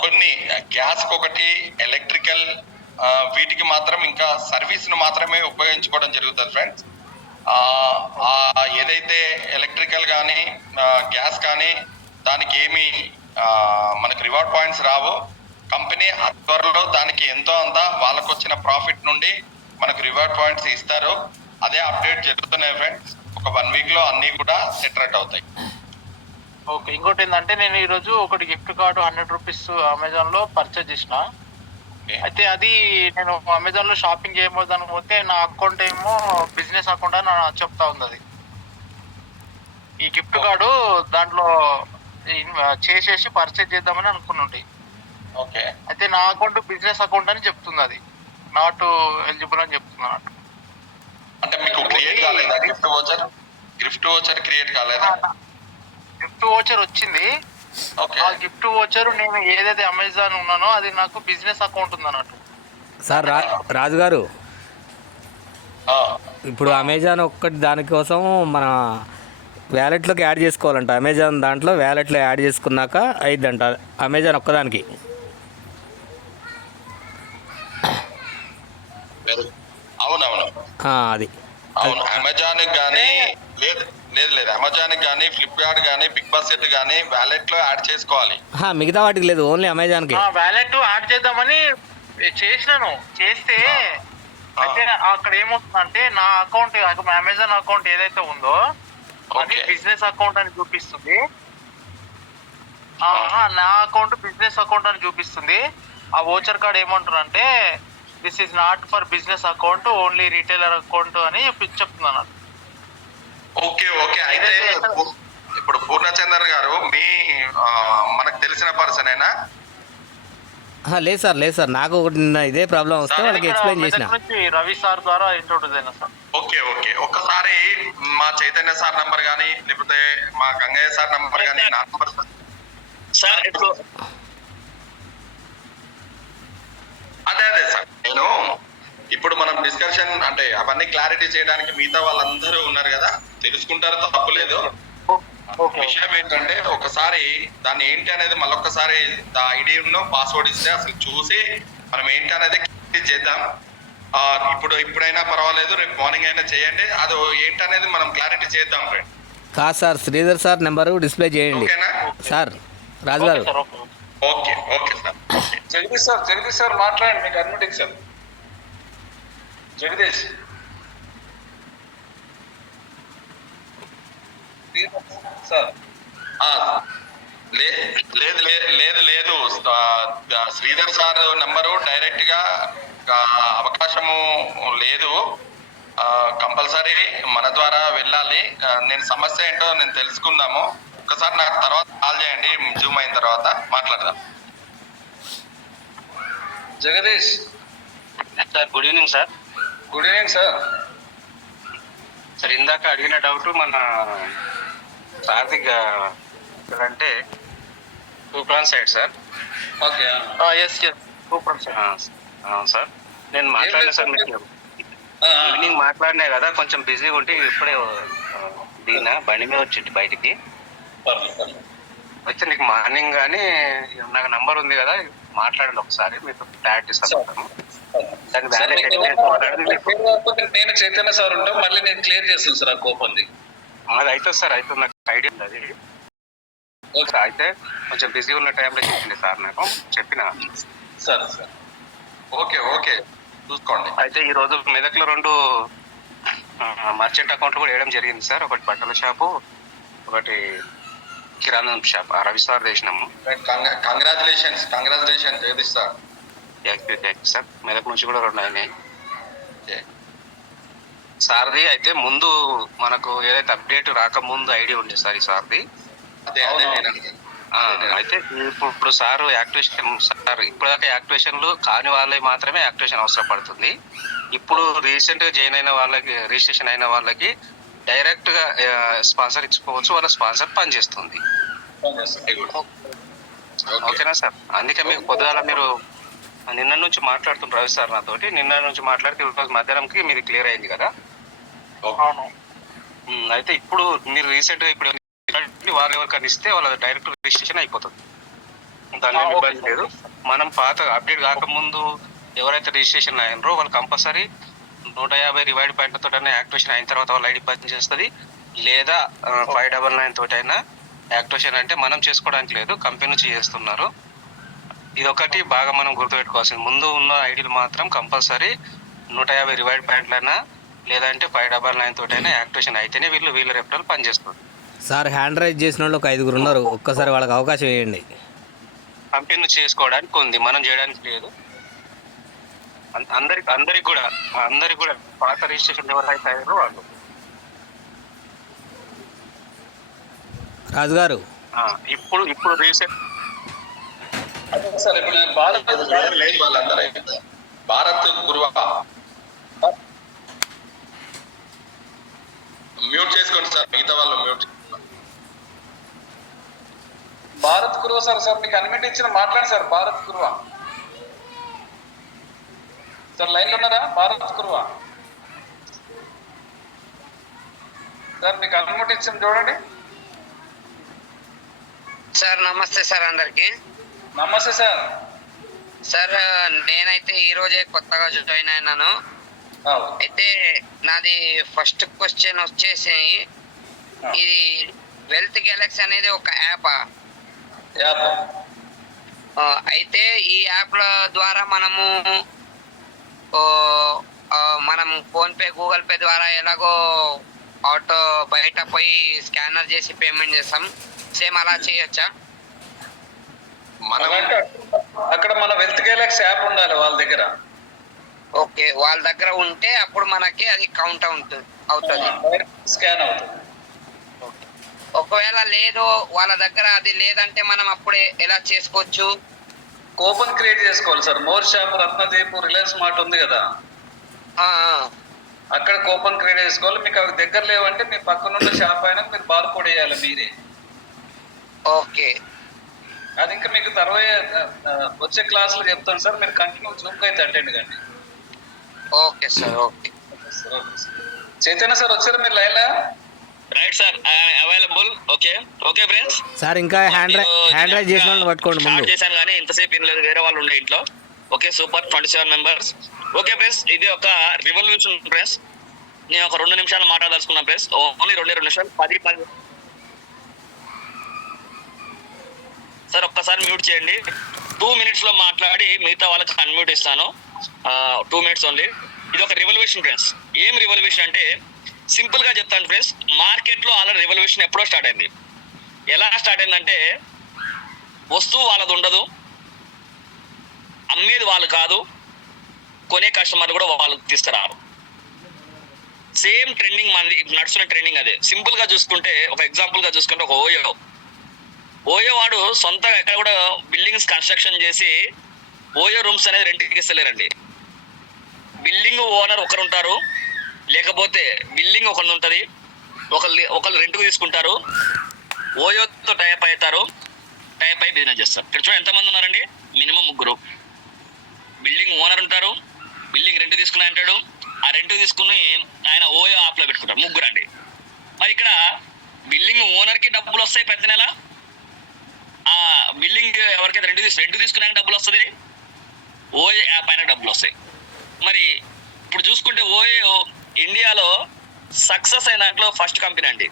కొన్ని గ్యాస్ ఒకటి, ఎలక్ట్రికల్ వీటికి మాత్రం ఇంకా సర్వీస్ ను మాత్రమే ఉపయోగించుకోవడం జరుగుతుంది ఫ్రెండ్స్. ఏదైతే ఎలక్ట్రికల్ కానీ గ్యాస్ కానీ దానికి ఏమి మనకు రివార్డ్ పాయింట్స్ రావు. కంపెనీ త్వరలో దానికి ఎంతో అంత వాళ్ళకు వచ్చిన ప్రాఫిట్ నుండి మనకు రివార్డ్ పాయింట్స్ ఇస్తారు. అదే అప్డేట్ జరుగుతున్నాయి ఫ్రెండ్స్. ఒక 1 week లో అన్ని కూడా సెటరేట్ అవుతాయి. ఓకే, ఇంకోటి ఏంటంటే నేను ఈరోజు ఒకటి గిఫ్ట్ కార్డు 100 రూపీస్ అమెజాన్ లో పర్చేజ్ చేసిన. అయితే అది నేను అమెజాన్ లో షాపింగ్ చేయబోదానికి పోతే నా అకౌంట్ ఏమో బిజినెస్ అకౌంట్ అని చెప్తా ఉంది. అది ఈ గిఫ్ట్ కార్డు దాంట్లో చేసేసి పర్చేజ్ చేద్దామని అనుకున్నాండి. ఓకే, అయితే నా అకౌంట్ బిజినెస్ అకౌంట్ అని చెప్తుంది, అది నాట్ ఎలిజిబుల్ అని చెప్తున్నట్టు. అంటే మీకు క్రియేట్ కాలేదా గిఫ్ట్ వోచర్ క్రియేట్ కాలేదా? గిఫ్ట్ వోచర్ వచ్చింది. ఆ గిఫ్ట్ వోచర్ నేను ఏదైతే అమెజాన్ ఉన్నానో అది నాకు బిజినెస్ అకౌంట్ ఉంది అన్నట్టు. సార్ రాజు గారు, ఇప్పుడు అమెజాన్ ఒక్కటి దానికోసం మన వ్యాలెట్లోకి యాడ్ చేసుకోవాలంట. అమెజాన్ దాంట్లో వ్యాలెట్లో యాడ్ చేసుకున్నాక అయిద్దంట అమెజాన్ ఒక్కదానికి. అది అవును, అమెజాన్ కానీ లేదు లేదు లేదు అమెజాన్ కానీ ఫ్లిప్కార్ట్ కానీ బిగ్ బాస్కెట్ కానీ వ్యాలెట్ లో యాడ్ చేసుకోవాలి. మిగతా వాటికి లేదు, ఓన్లీ అమెజాన్కి. వ్యాలెట్ యాడ్ చేద్దామని చేసినాను, చేస్తే అయితే అక్కడ ఏమవుతుందంటే నా అకౌంట్ అమెజాన్ అకౌంట్ ఏదైతే ఉందో అది బిజినెస్ అకౌంట్ అని చూపిస్తుంది. నా అకౌంట్ బిజినెస్ అకౌంట్ అని చూపిస్తుంది. ఆ వోచర్ కార్డ్ ఏమంటారంటే this is not for business account, only retailer account అని చెప్తున్నాను. ఓకే ఓకే, అయితే ఇప్పుడు పూర్ణచందర్ గారు మీ మనకు తెలిసిన పర్సన్ అయినా? లేదు సార్, నాకు ఒకటి నిన్న ఇదే ప్రాబ్లం వస్తే వాళ్ళకి ఎక్స్ప్లెయిన్ చేసిన. రవి సార్ ద్వారా ఇంట్రొడ్యూస్ అయినా సార్. ఓకే ఓకే, ఒక్కసారి మా చైతన్య సార్ నంబర్ కానీ లేకపోతే మా గంగయ్య సార్ నంబర్ కానీ నా నంబర్ సార్ అదే సార్, నేను ఇప్పుడు మనం డిస్కషన్ అంటే అవన్నీ క్లారిటీ చేయడానికి మిగతా వాళ్ళందరూ ఉన్నారు కదా, తెలుసుకుంటారు, తప్పులేదు. విషయం ఏంటంటే ఒకసారి దాన్ని ఏంటి అనేది మళ్ళొక్కసారి ఐడి పాస్వర్డ్ ఇస్తే అసలు చూసి మనం ఏంటి అనేది చేద్దాం. ఇప్పుడైనా పర్వాలేదు, రేపు మార్నింగ్ అయినా చేయండి, అది ఏంటి అనేది మనం క్లారిటీ చేద్దాం ఫ్రెండ్. కాదు sir, Sridhar sir number display చేయండి సార్. రాజు గారు okay okay sir. Jagadish sir మాట్లాడండి, మీకు అడ్మిట్ సార్. జగదీష్ సార్. లేదు లేదు లేదు శ్రీధర్ సార్ నంబరు డైరెక్ట్ గా అవకాశము లేదు, కంపల్సరీ మన ద్వారా వెళ్ళాలి. నేను సమస్య ఏంటో నేను తెలుసుకుందాము, ఒకసారి నాకు తర్వాత కాల్ చేయండి, జూమ్ అయిన తర్వాత మాట్లాడదాం. Jagadish sir good evening sir. Good evening sir. Sir ఇందాక అడిగిన డౌట్ మన ఆర్థిక అంటే Toopran side sir. Okay Toopran side sir. నేను మాట్లాడినా సార్, మీకు ఈవినింగ్ మాట్లాడినా కదా, కొంచెం బిజీగా ఉంటే ఇప్పుడే దిగిన బండి మీద వచ్చింది బయటికి. వచ్చి నీకు మార్నింగ్ కానీ నాకు నంబర్ ఉంది కదా, మాట్లాడండి ఒకసారి, మీకు క్లారిటీ ఇస్తాను. దాని నేను చైతన్య సార్ ఉంటాం, మళ్ళీ నేను క్లియర్ చేస్తాను సార్ ఆ కోపంది. అది అవుతుంది సార్, అయితే నాకు ఐడియా ఉంది అది. అయితే కొంచెం బిజీ ఉన్న టైంలో చెప్పింది సార్, నాకు చెప్పిన సార్. ఓకే ఓకే చూసుకోండి. అయితే ఈ రోజు మెదక్లో 2 మర్చెంట్ అకౌంట్లు కూడా వేయడం జరిగింది సార్. ఒకటి బట్టల షాపు, ఒకటి కిరాణా షాప్. రవి సార్ చేసినాము. Congratulations Jagadish sir. Sir Medak నుంచి కూడా 2 అయినాయి సార్ది. అయితే ముందు మనకు ఏదైతే అప్డేట్ రాకముందు ఐడి ఉండే సార్ ఈ సార్ది. అయితే ఇప్పుడు సార్ యాక్టివేషన్ సార్ ఇప్పటిదాకా యాక్టివేషన్లు కాని వాళ్ళకి మాత్రమే యాక్టివేషన్ అవసరం పడుతుంది. ఇప్పుడు రీసెంట్ గా జాయిన్ అయిన వాళ్ళకి, రిజిస్ట్రేషన్ అయిన వాళ్ళకి డైరెక్ట్ గా స్పాన్సర్ ఇచ్చుకోవచ్చు, వాళ్ళ స్పాన్సర్ పనిచేస్తుంది. ఓకేనా సార్? అందుకే మీకు పొద్దుగాల మీరు నిన్న నుంచి మాట్లాడుతున్నారు రవి సార్ నాతోటి, నిన్న నుంచి మాట్లాడితే ఈరోజు మధ్యాహ్నంకి మీరు క్లియర్ అయింది కదా. అయితే ఇప్పుడు మీరు రీసెంట్ గా ఇప్పుడు వాళ్ళు ఎవరికైనా ఇస్తే వాళ్ళ డైరెక్ట్ రిజిస్ట్రేషన్ అయిపోతుంది, దాని ఇబ్బంది లేదు. మనం పాత అప్డేట్ కాకముందు ఎవరైతే రిజిస్ట్రేషన్ అయినారో వాళ్ళు కంపల్సరీ 150 రివైడ్ పాయింట్ తోటైనా యాక్టివేషన్ అయిన తర్వాత వాళ్ళ ఐడి పని చేస్తుంది, లేదా 599 తోటైనా యాక్టివేషన్. అంటే మనం చేసుకోవడానికి లేదు, కంపెనీ నుంచి చేస్తున్నారు. ఇదొకటి బాగా మనం గుర్తుపెట్టుకోవాల్సింది. ముందు ఉన్న ఐడీలు మాత్రం కంపల్సరీ 150 రివైడ్ పాయింట్లైనా లేదంటే 599 తోటైనా యాక్టివేషన్ అయితేనే వీళ్ళ రెఫరల్ పనిచేస్తుంది. సార్ హ్యాండ్ రైజ్ చేసిన వాళ్ళు ఒక 5 ఉన్నారు, ఒక్కసారి వాళ్ళకి అవకాశం ఇవ్వండి. కంపెనీ చేసుకోవడానికి ఉంది, మనం చేయడానికి లేదు. అందరికి కూడా పాత రిజిస్ట్రేషన్ ఎవరైతే అయ్యారో వాళ్ళు. రాజు గారు ఇప్పుడు రీసెంట్ సార్ ఇప్పుడు నేను భారత్ గురువా మ్యూట్ చేసుకోండి సార్, మిగతా వాళ్ళు మ్యూట్. భారత్ గురువా సార్ మీకు అన్మిట్ ఇచ్చిన మాట్లాడండి సార్. భారత్ గురువా సార్ లైన్ లో ఉన్నారా? భారత్ గురువా సార్ మీకు అన్మిట్ ఇచ్చిన చూడండి సార్. నమస్తే సార్ అందరికి. నమస్తే సార్. సార్ నేనైతే ఈ రోజే కొత్తగా జాయిన్ అయినాను. అయితే నాది ఫస్ట్ క్వశ్చన్ వచ్చేసి, ఇది వెల్త్ గ్యాలక్సీ అనేది ఒక యాప్. అయితే ఈ యాప్ల ద్వారా మనం ఫోన్ పే, గూగుల్ పే ద్వారా ఎలాగో ఆటో బయట పోయి స్కానర్ చేసి పేమెంట్ చేస్తాం, సేమ్ అలా చేయొచ్చా? అక్కడ మన వెల్త్ గ్యాలక్సీ యాప్ ఉండాలి వాళ్ళ దగ్గర. ఓకే, వాళ్ళ దగ్గర ఉంటే అప్పుడు మనకి అది కౌంట్ అవుతుంది. స్కాన్ అవుతుంది. ఒకవేళ లేదు వాళ్ళ దగ్గర అది లేదంటే మనం అప్పుడే ఎలా చేసుకోవచ్చు? కూపన్ క్రియేట్ చేసుకోవాలి sir. More shop, Ratnadeep, Reliance mart ఉంది కదా, అక్కడ కూపన్ క్రియేట్ చేసుకోవాలి. మీకు అవి దగ్గర లేవంటే మీ పక్కనున్న షాప్ అయినా మీరు బార్ కోడ్ వేయాలి మీరే. ఓకే, అది ఇంకా మీకు తర్వాత వచ్చే క్లాసులో చెప్తాను సార్. మీరు కంటిన్యూ జూమ్ అయితే అటెండ్ కండి. Okay sir. Okay Chaitanya sir వచ్చారా మీరు line? Right sir, available. Okay okay friends. Sir ఇంకా హ్యాండ్ రైజ్ చేసిన వాళ్ళని పట్టుకోండి ముందు. స్టార్ట్ చేశాను కానీ ఇంతసేపు ఏం లేదు, వేరే వాళ్ళు ఉండే ఇంట్లో. Okay, super, 27 members. Okay friends, ఇది ఒక రివల్యూషన్ ఫ్రెండ్స్. నేను ఒక 2 నిమిషాలు మాట్లాడాల్సుకున్నాను ఫ్రెండ్స్. ఓన్లీ 2 నిమిషాలు. 10 సార్ ఒక్కసారి మ్యూట్ చేయండి. 2 minutes లో మాట్లాడి మిగతా వాళ్ళకి అన్మ్యూట్ ఇస్తాను. 2 minutes ఓన్లీ. ఇది ఒక రివల్యూషన్ ఫ్రెండ్స్. ఏం రివల్యూషన్ అంటే సింపుల్ గా చెప్తాను ఫ్రెండ్స్. మార్కెట్ లో ఆల్రెడీ రివల్యూషన్ ఎప్పుడో స్టార్ట్ అయింది. ఎలా స్టార్ట్ అయిందంటే, వస్తువు వాళ్ళది ఉండదు, అమ్మేది వాళ్ళు కాదు, కొనే కస్టమర్లు కూడా వాళ్ళకి తీసుకురారు. సేమ్ ట్రెండింగ్ మంది నడుస్తున్న ట్రెండింగ్ అదే. సింపుల్ గా చూసుకుంటే, ఒక ఎగ్జాంపుల్ గా చూసుకుంటే, ఒక ఓయో వాడు సొంతంగా ఎక్కడ కూడా బిల్డింగ్స్ కన్స్ట్రక్షన్ చేసి ఓయో రూమ్స్ అనేది రెంట్కి ఇస్తలేరండి. బిల్డింగ్ ఓనర్ ఒకరు ఉంటారు, లేకపోతే బిల్డింగ్ ఒకరు ఉంటుంది, ఒకళ్ళు రెంట్కు తీసుకుంటారు, ఓయోతో టైప్ అవుతారు, టైప్ అయి బిజినెస్ చేస్తారు. ఇక్కడ చూడండి ఎంతమంది ఉన్నారండి, మినిమం 3. బిల్డింగ్ ఓనర్ ఉంటారు, బిల్డింగ్ రెంట్ తీసుకుని అంటాడు, ఆ రెంట్ తీసుకుని ఆయన ఓయో యాప్లో పెట్టుకుంటారు. 3 అండి. మరి ఇక్కడ బిల్డింగ్ ఓనర్కి డబ్బులు వస్తాయి ప్రతి నెల, ఆ బిల్డింగ్ ఎవరికైతే రెంట్ తీసుకున్నాక డబ్బులు వస్తుంది, ఓయో యాప్ అయినా డబ్బులు వస్తాయి. మరి ఇప్పుడు చూసుకుంటే ఓయో ఇండియాలో సక్సెస్ అయిన దాంట్లో ఫస్ట్ కంపెనీ అండి.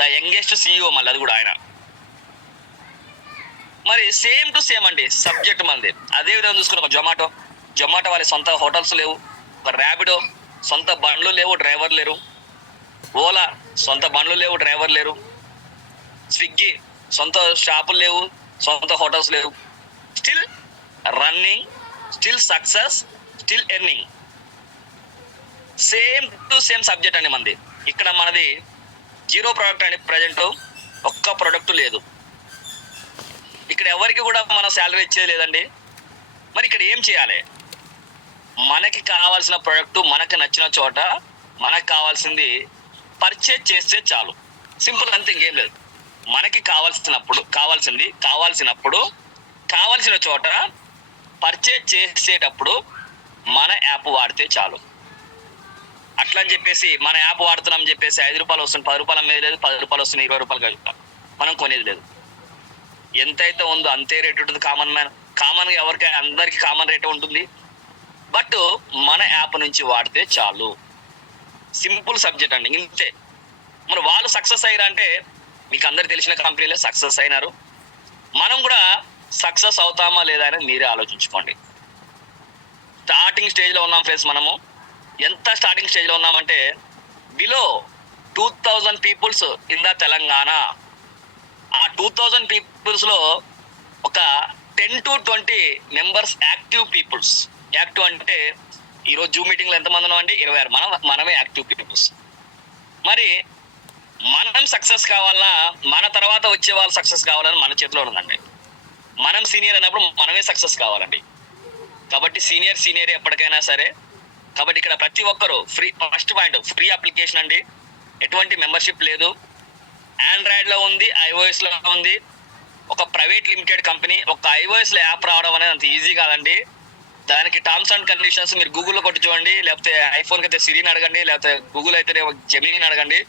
ద యంగెస్ట్ CEO మళ్ళీ, అది కూడా ఆయన. మరి సేమ్ టు సేమ్ అండి సబ్జెక్ట్ మంది. అదే విధంగా చూసుకుని ఒక జొమాటో వాళ్ళ సొంత హోటల్స్ లేవు, ఒక ర్యాపిడో సొంత బండ్లు లేవు, డ్రైవర్ లేరు, ఓలా సొంత బండ్లు లేవు, డ్రైవర్ లేరు, స్విగ్గీ సొంత షాపులు లేవు, సొంత హోటల్స్ లేవు, still running, still success, still earning. Same to same subject అండి మనది. ఇక్కడ మనది 0 ప్రోడక్ట్ అండి. ప్రజెంట్ ఒక్క ప్రోడక్ట్ లేదు. ఇక్కడ ఎవరికి కూడా మనం శాలరీ ఇచ్చేది లేదండి. మరి ఇక్కడ ఏం చేయాలి? మనకి కావాల్సిన ప్రోడక్ట్ మనకి నచ్చిన చోట మనకు కావాల్సింది పర్చేజ్ చేస్తే చాలు. సింపుల్, అంతే, ఇంకేం లేదు. మనకి కావాల్సినప్పుడు కావాల్సిన చోట పర్చేజ్ చేసేటప్పుడు మన యాప్ వాడితే చాలు. అట్లా అని చెప్పేసి మన యాప్ వాడుతున్నాం చెప్పేసి 5 రూపాయలు వస్తుంది, 10 రూపాయలు అమ్మేది లేదు, 10 రూపాయలు వస్తుంది, 20 రూపాయలు కలుగుతాం, మనం కొనేది లేదు. ఎంతైతే ఉందో అంతే రేట్ ఉంటుంది. కామన్గా ఎవరికైనా అందరికీ కామన్ రేట్ ఉంటుంది. బట్ మన యాప్ నుంచి వాడితే చాలు. సింపుల్ సబ్జెక్ట్ అండి, ఇంతే. మరి వాళ్ళు సక్సెస్ అయ్యారంటే మీకు అందరికి తెలిసిన కంపెనీలే సక్సెస్ అయినారు. మనం కూడా సక్సెస్ అవుతామా లేదా అని మీరే ఆలోచించుకోండి. స్టార్టింగ్ స్టేజ్లో ఉన్నాం ఫ్రెండ్స్. మనము ఎంత స్టార్టింగ్ స్టేజ్లో ఉన్నామంటే below 2000 peoples in the Telangana. ఆ 2000 పీపుల్స్లో ఒక 10 to 20 members active peoples. Active అంటే ఈరోజు జూమ్ మీటింగ్లో ఎంతమంది ఉన్నామండి? 26. మనమే యాక్టివ్ పీపుల్స్. మరి మనం సక్సెస్ కావాలన్నా, మన తర్వాత వచ్చే వాళ్ళు సక్సెస్ కావాలని మన చేతిలో ఉందండి. మనం సీనియర్ అయినప్పుడు మనమే సక్సెస్ కావాలండి. కాబట్టి సీనియర్ ఎప్పటికైనా సరే. కాబట్టి ఇక్కడ ప్రతి ఒక్కరు ఫస్ట్ పాయింట్ ఫ్రీ అప్లికేషన్ అండి. ఎటువంటి మెంబర్షిప్ లేదు. ఆండ్రాయిడ్లో ఉంది, iOSలో ఉంది. ఒక ప్రైవేట్ లిమిటెడ్ కంపెనీ. ఒక iOSలో యాప్ రావడం అనేది అంత ఈజీ కాదండి. దానికి టర్మ్స్ అండ్ కండిషన్స్ మీరు గూగుల్లో కొట్టి చూడండి, లేకపోతే ఐఫోన్కి అయితే సిరిని అడగండి, లేకపోతే గూగుల్ అయితే జెమిని అడగండి.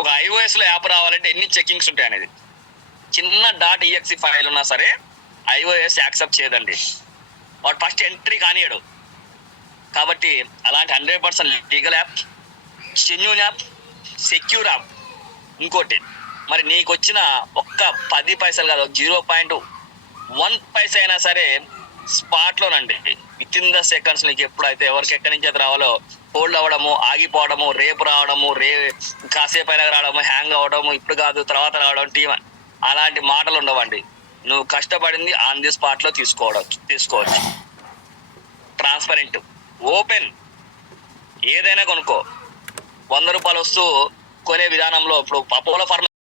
ఒక iOSలో యాప్ రావాలంటే ఎన్ని చెకింగ్స్ ఉంటాయి అనేది. చిన్న .exe ఫైల్ ఉన్నా సరే iOS యాక్సెప్ట్ చేయదండి. వాడు ఫస్ట్ ఎంట్రీ కానియడు. కాబట్టి అలాంటి 100% legal app, genuine app, secure app. ఇంకోటి మరి నీకు వచ్చిన ఒక్క 10 పైసలు కాదు, 0.1 పైసా అయినా సరే స్పాట్లోనండి, విత్ ఇన్ ద సెకండ్స్ నీకు ఎప్పుడైతే ఎవరికి ఎక్కడి నుంచి అయితే రావాలో హోల్డ్ అవ్వడము, ఆగిపోవడము, రేపు రావడము, కాసేపు అయినా రావడము, హ్యాంగ్ అవ్వడము, ఇప్పుడు కాదు తర్వాత రావడం, టీమ్ అలాంటి మాటలు ఉండవండి. నువ్వు కష్టపడింది ఆన్ ది స్పాట్లో తీసుకోవచ్చు. ట్రాన్స్పరెంట్, ఓపెన్, ఏదైనా కొనుక్కో. 100 రూపాయలు వస్తూ కొనే విధానంలో ఇప్పుడు అపోలో ఫార్మసీ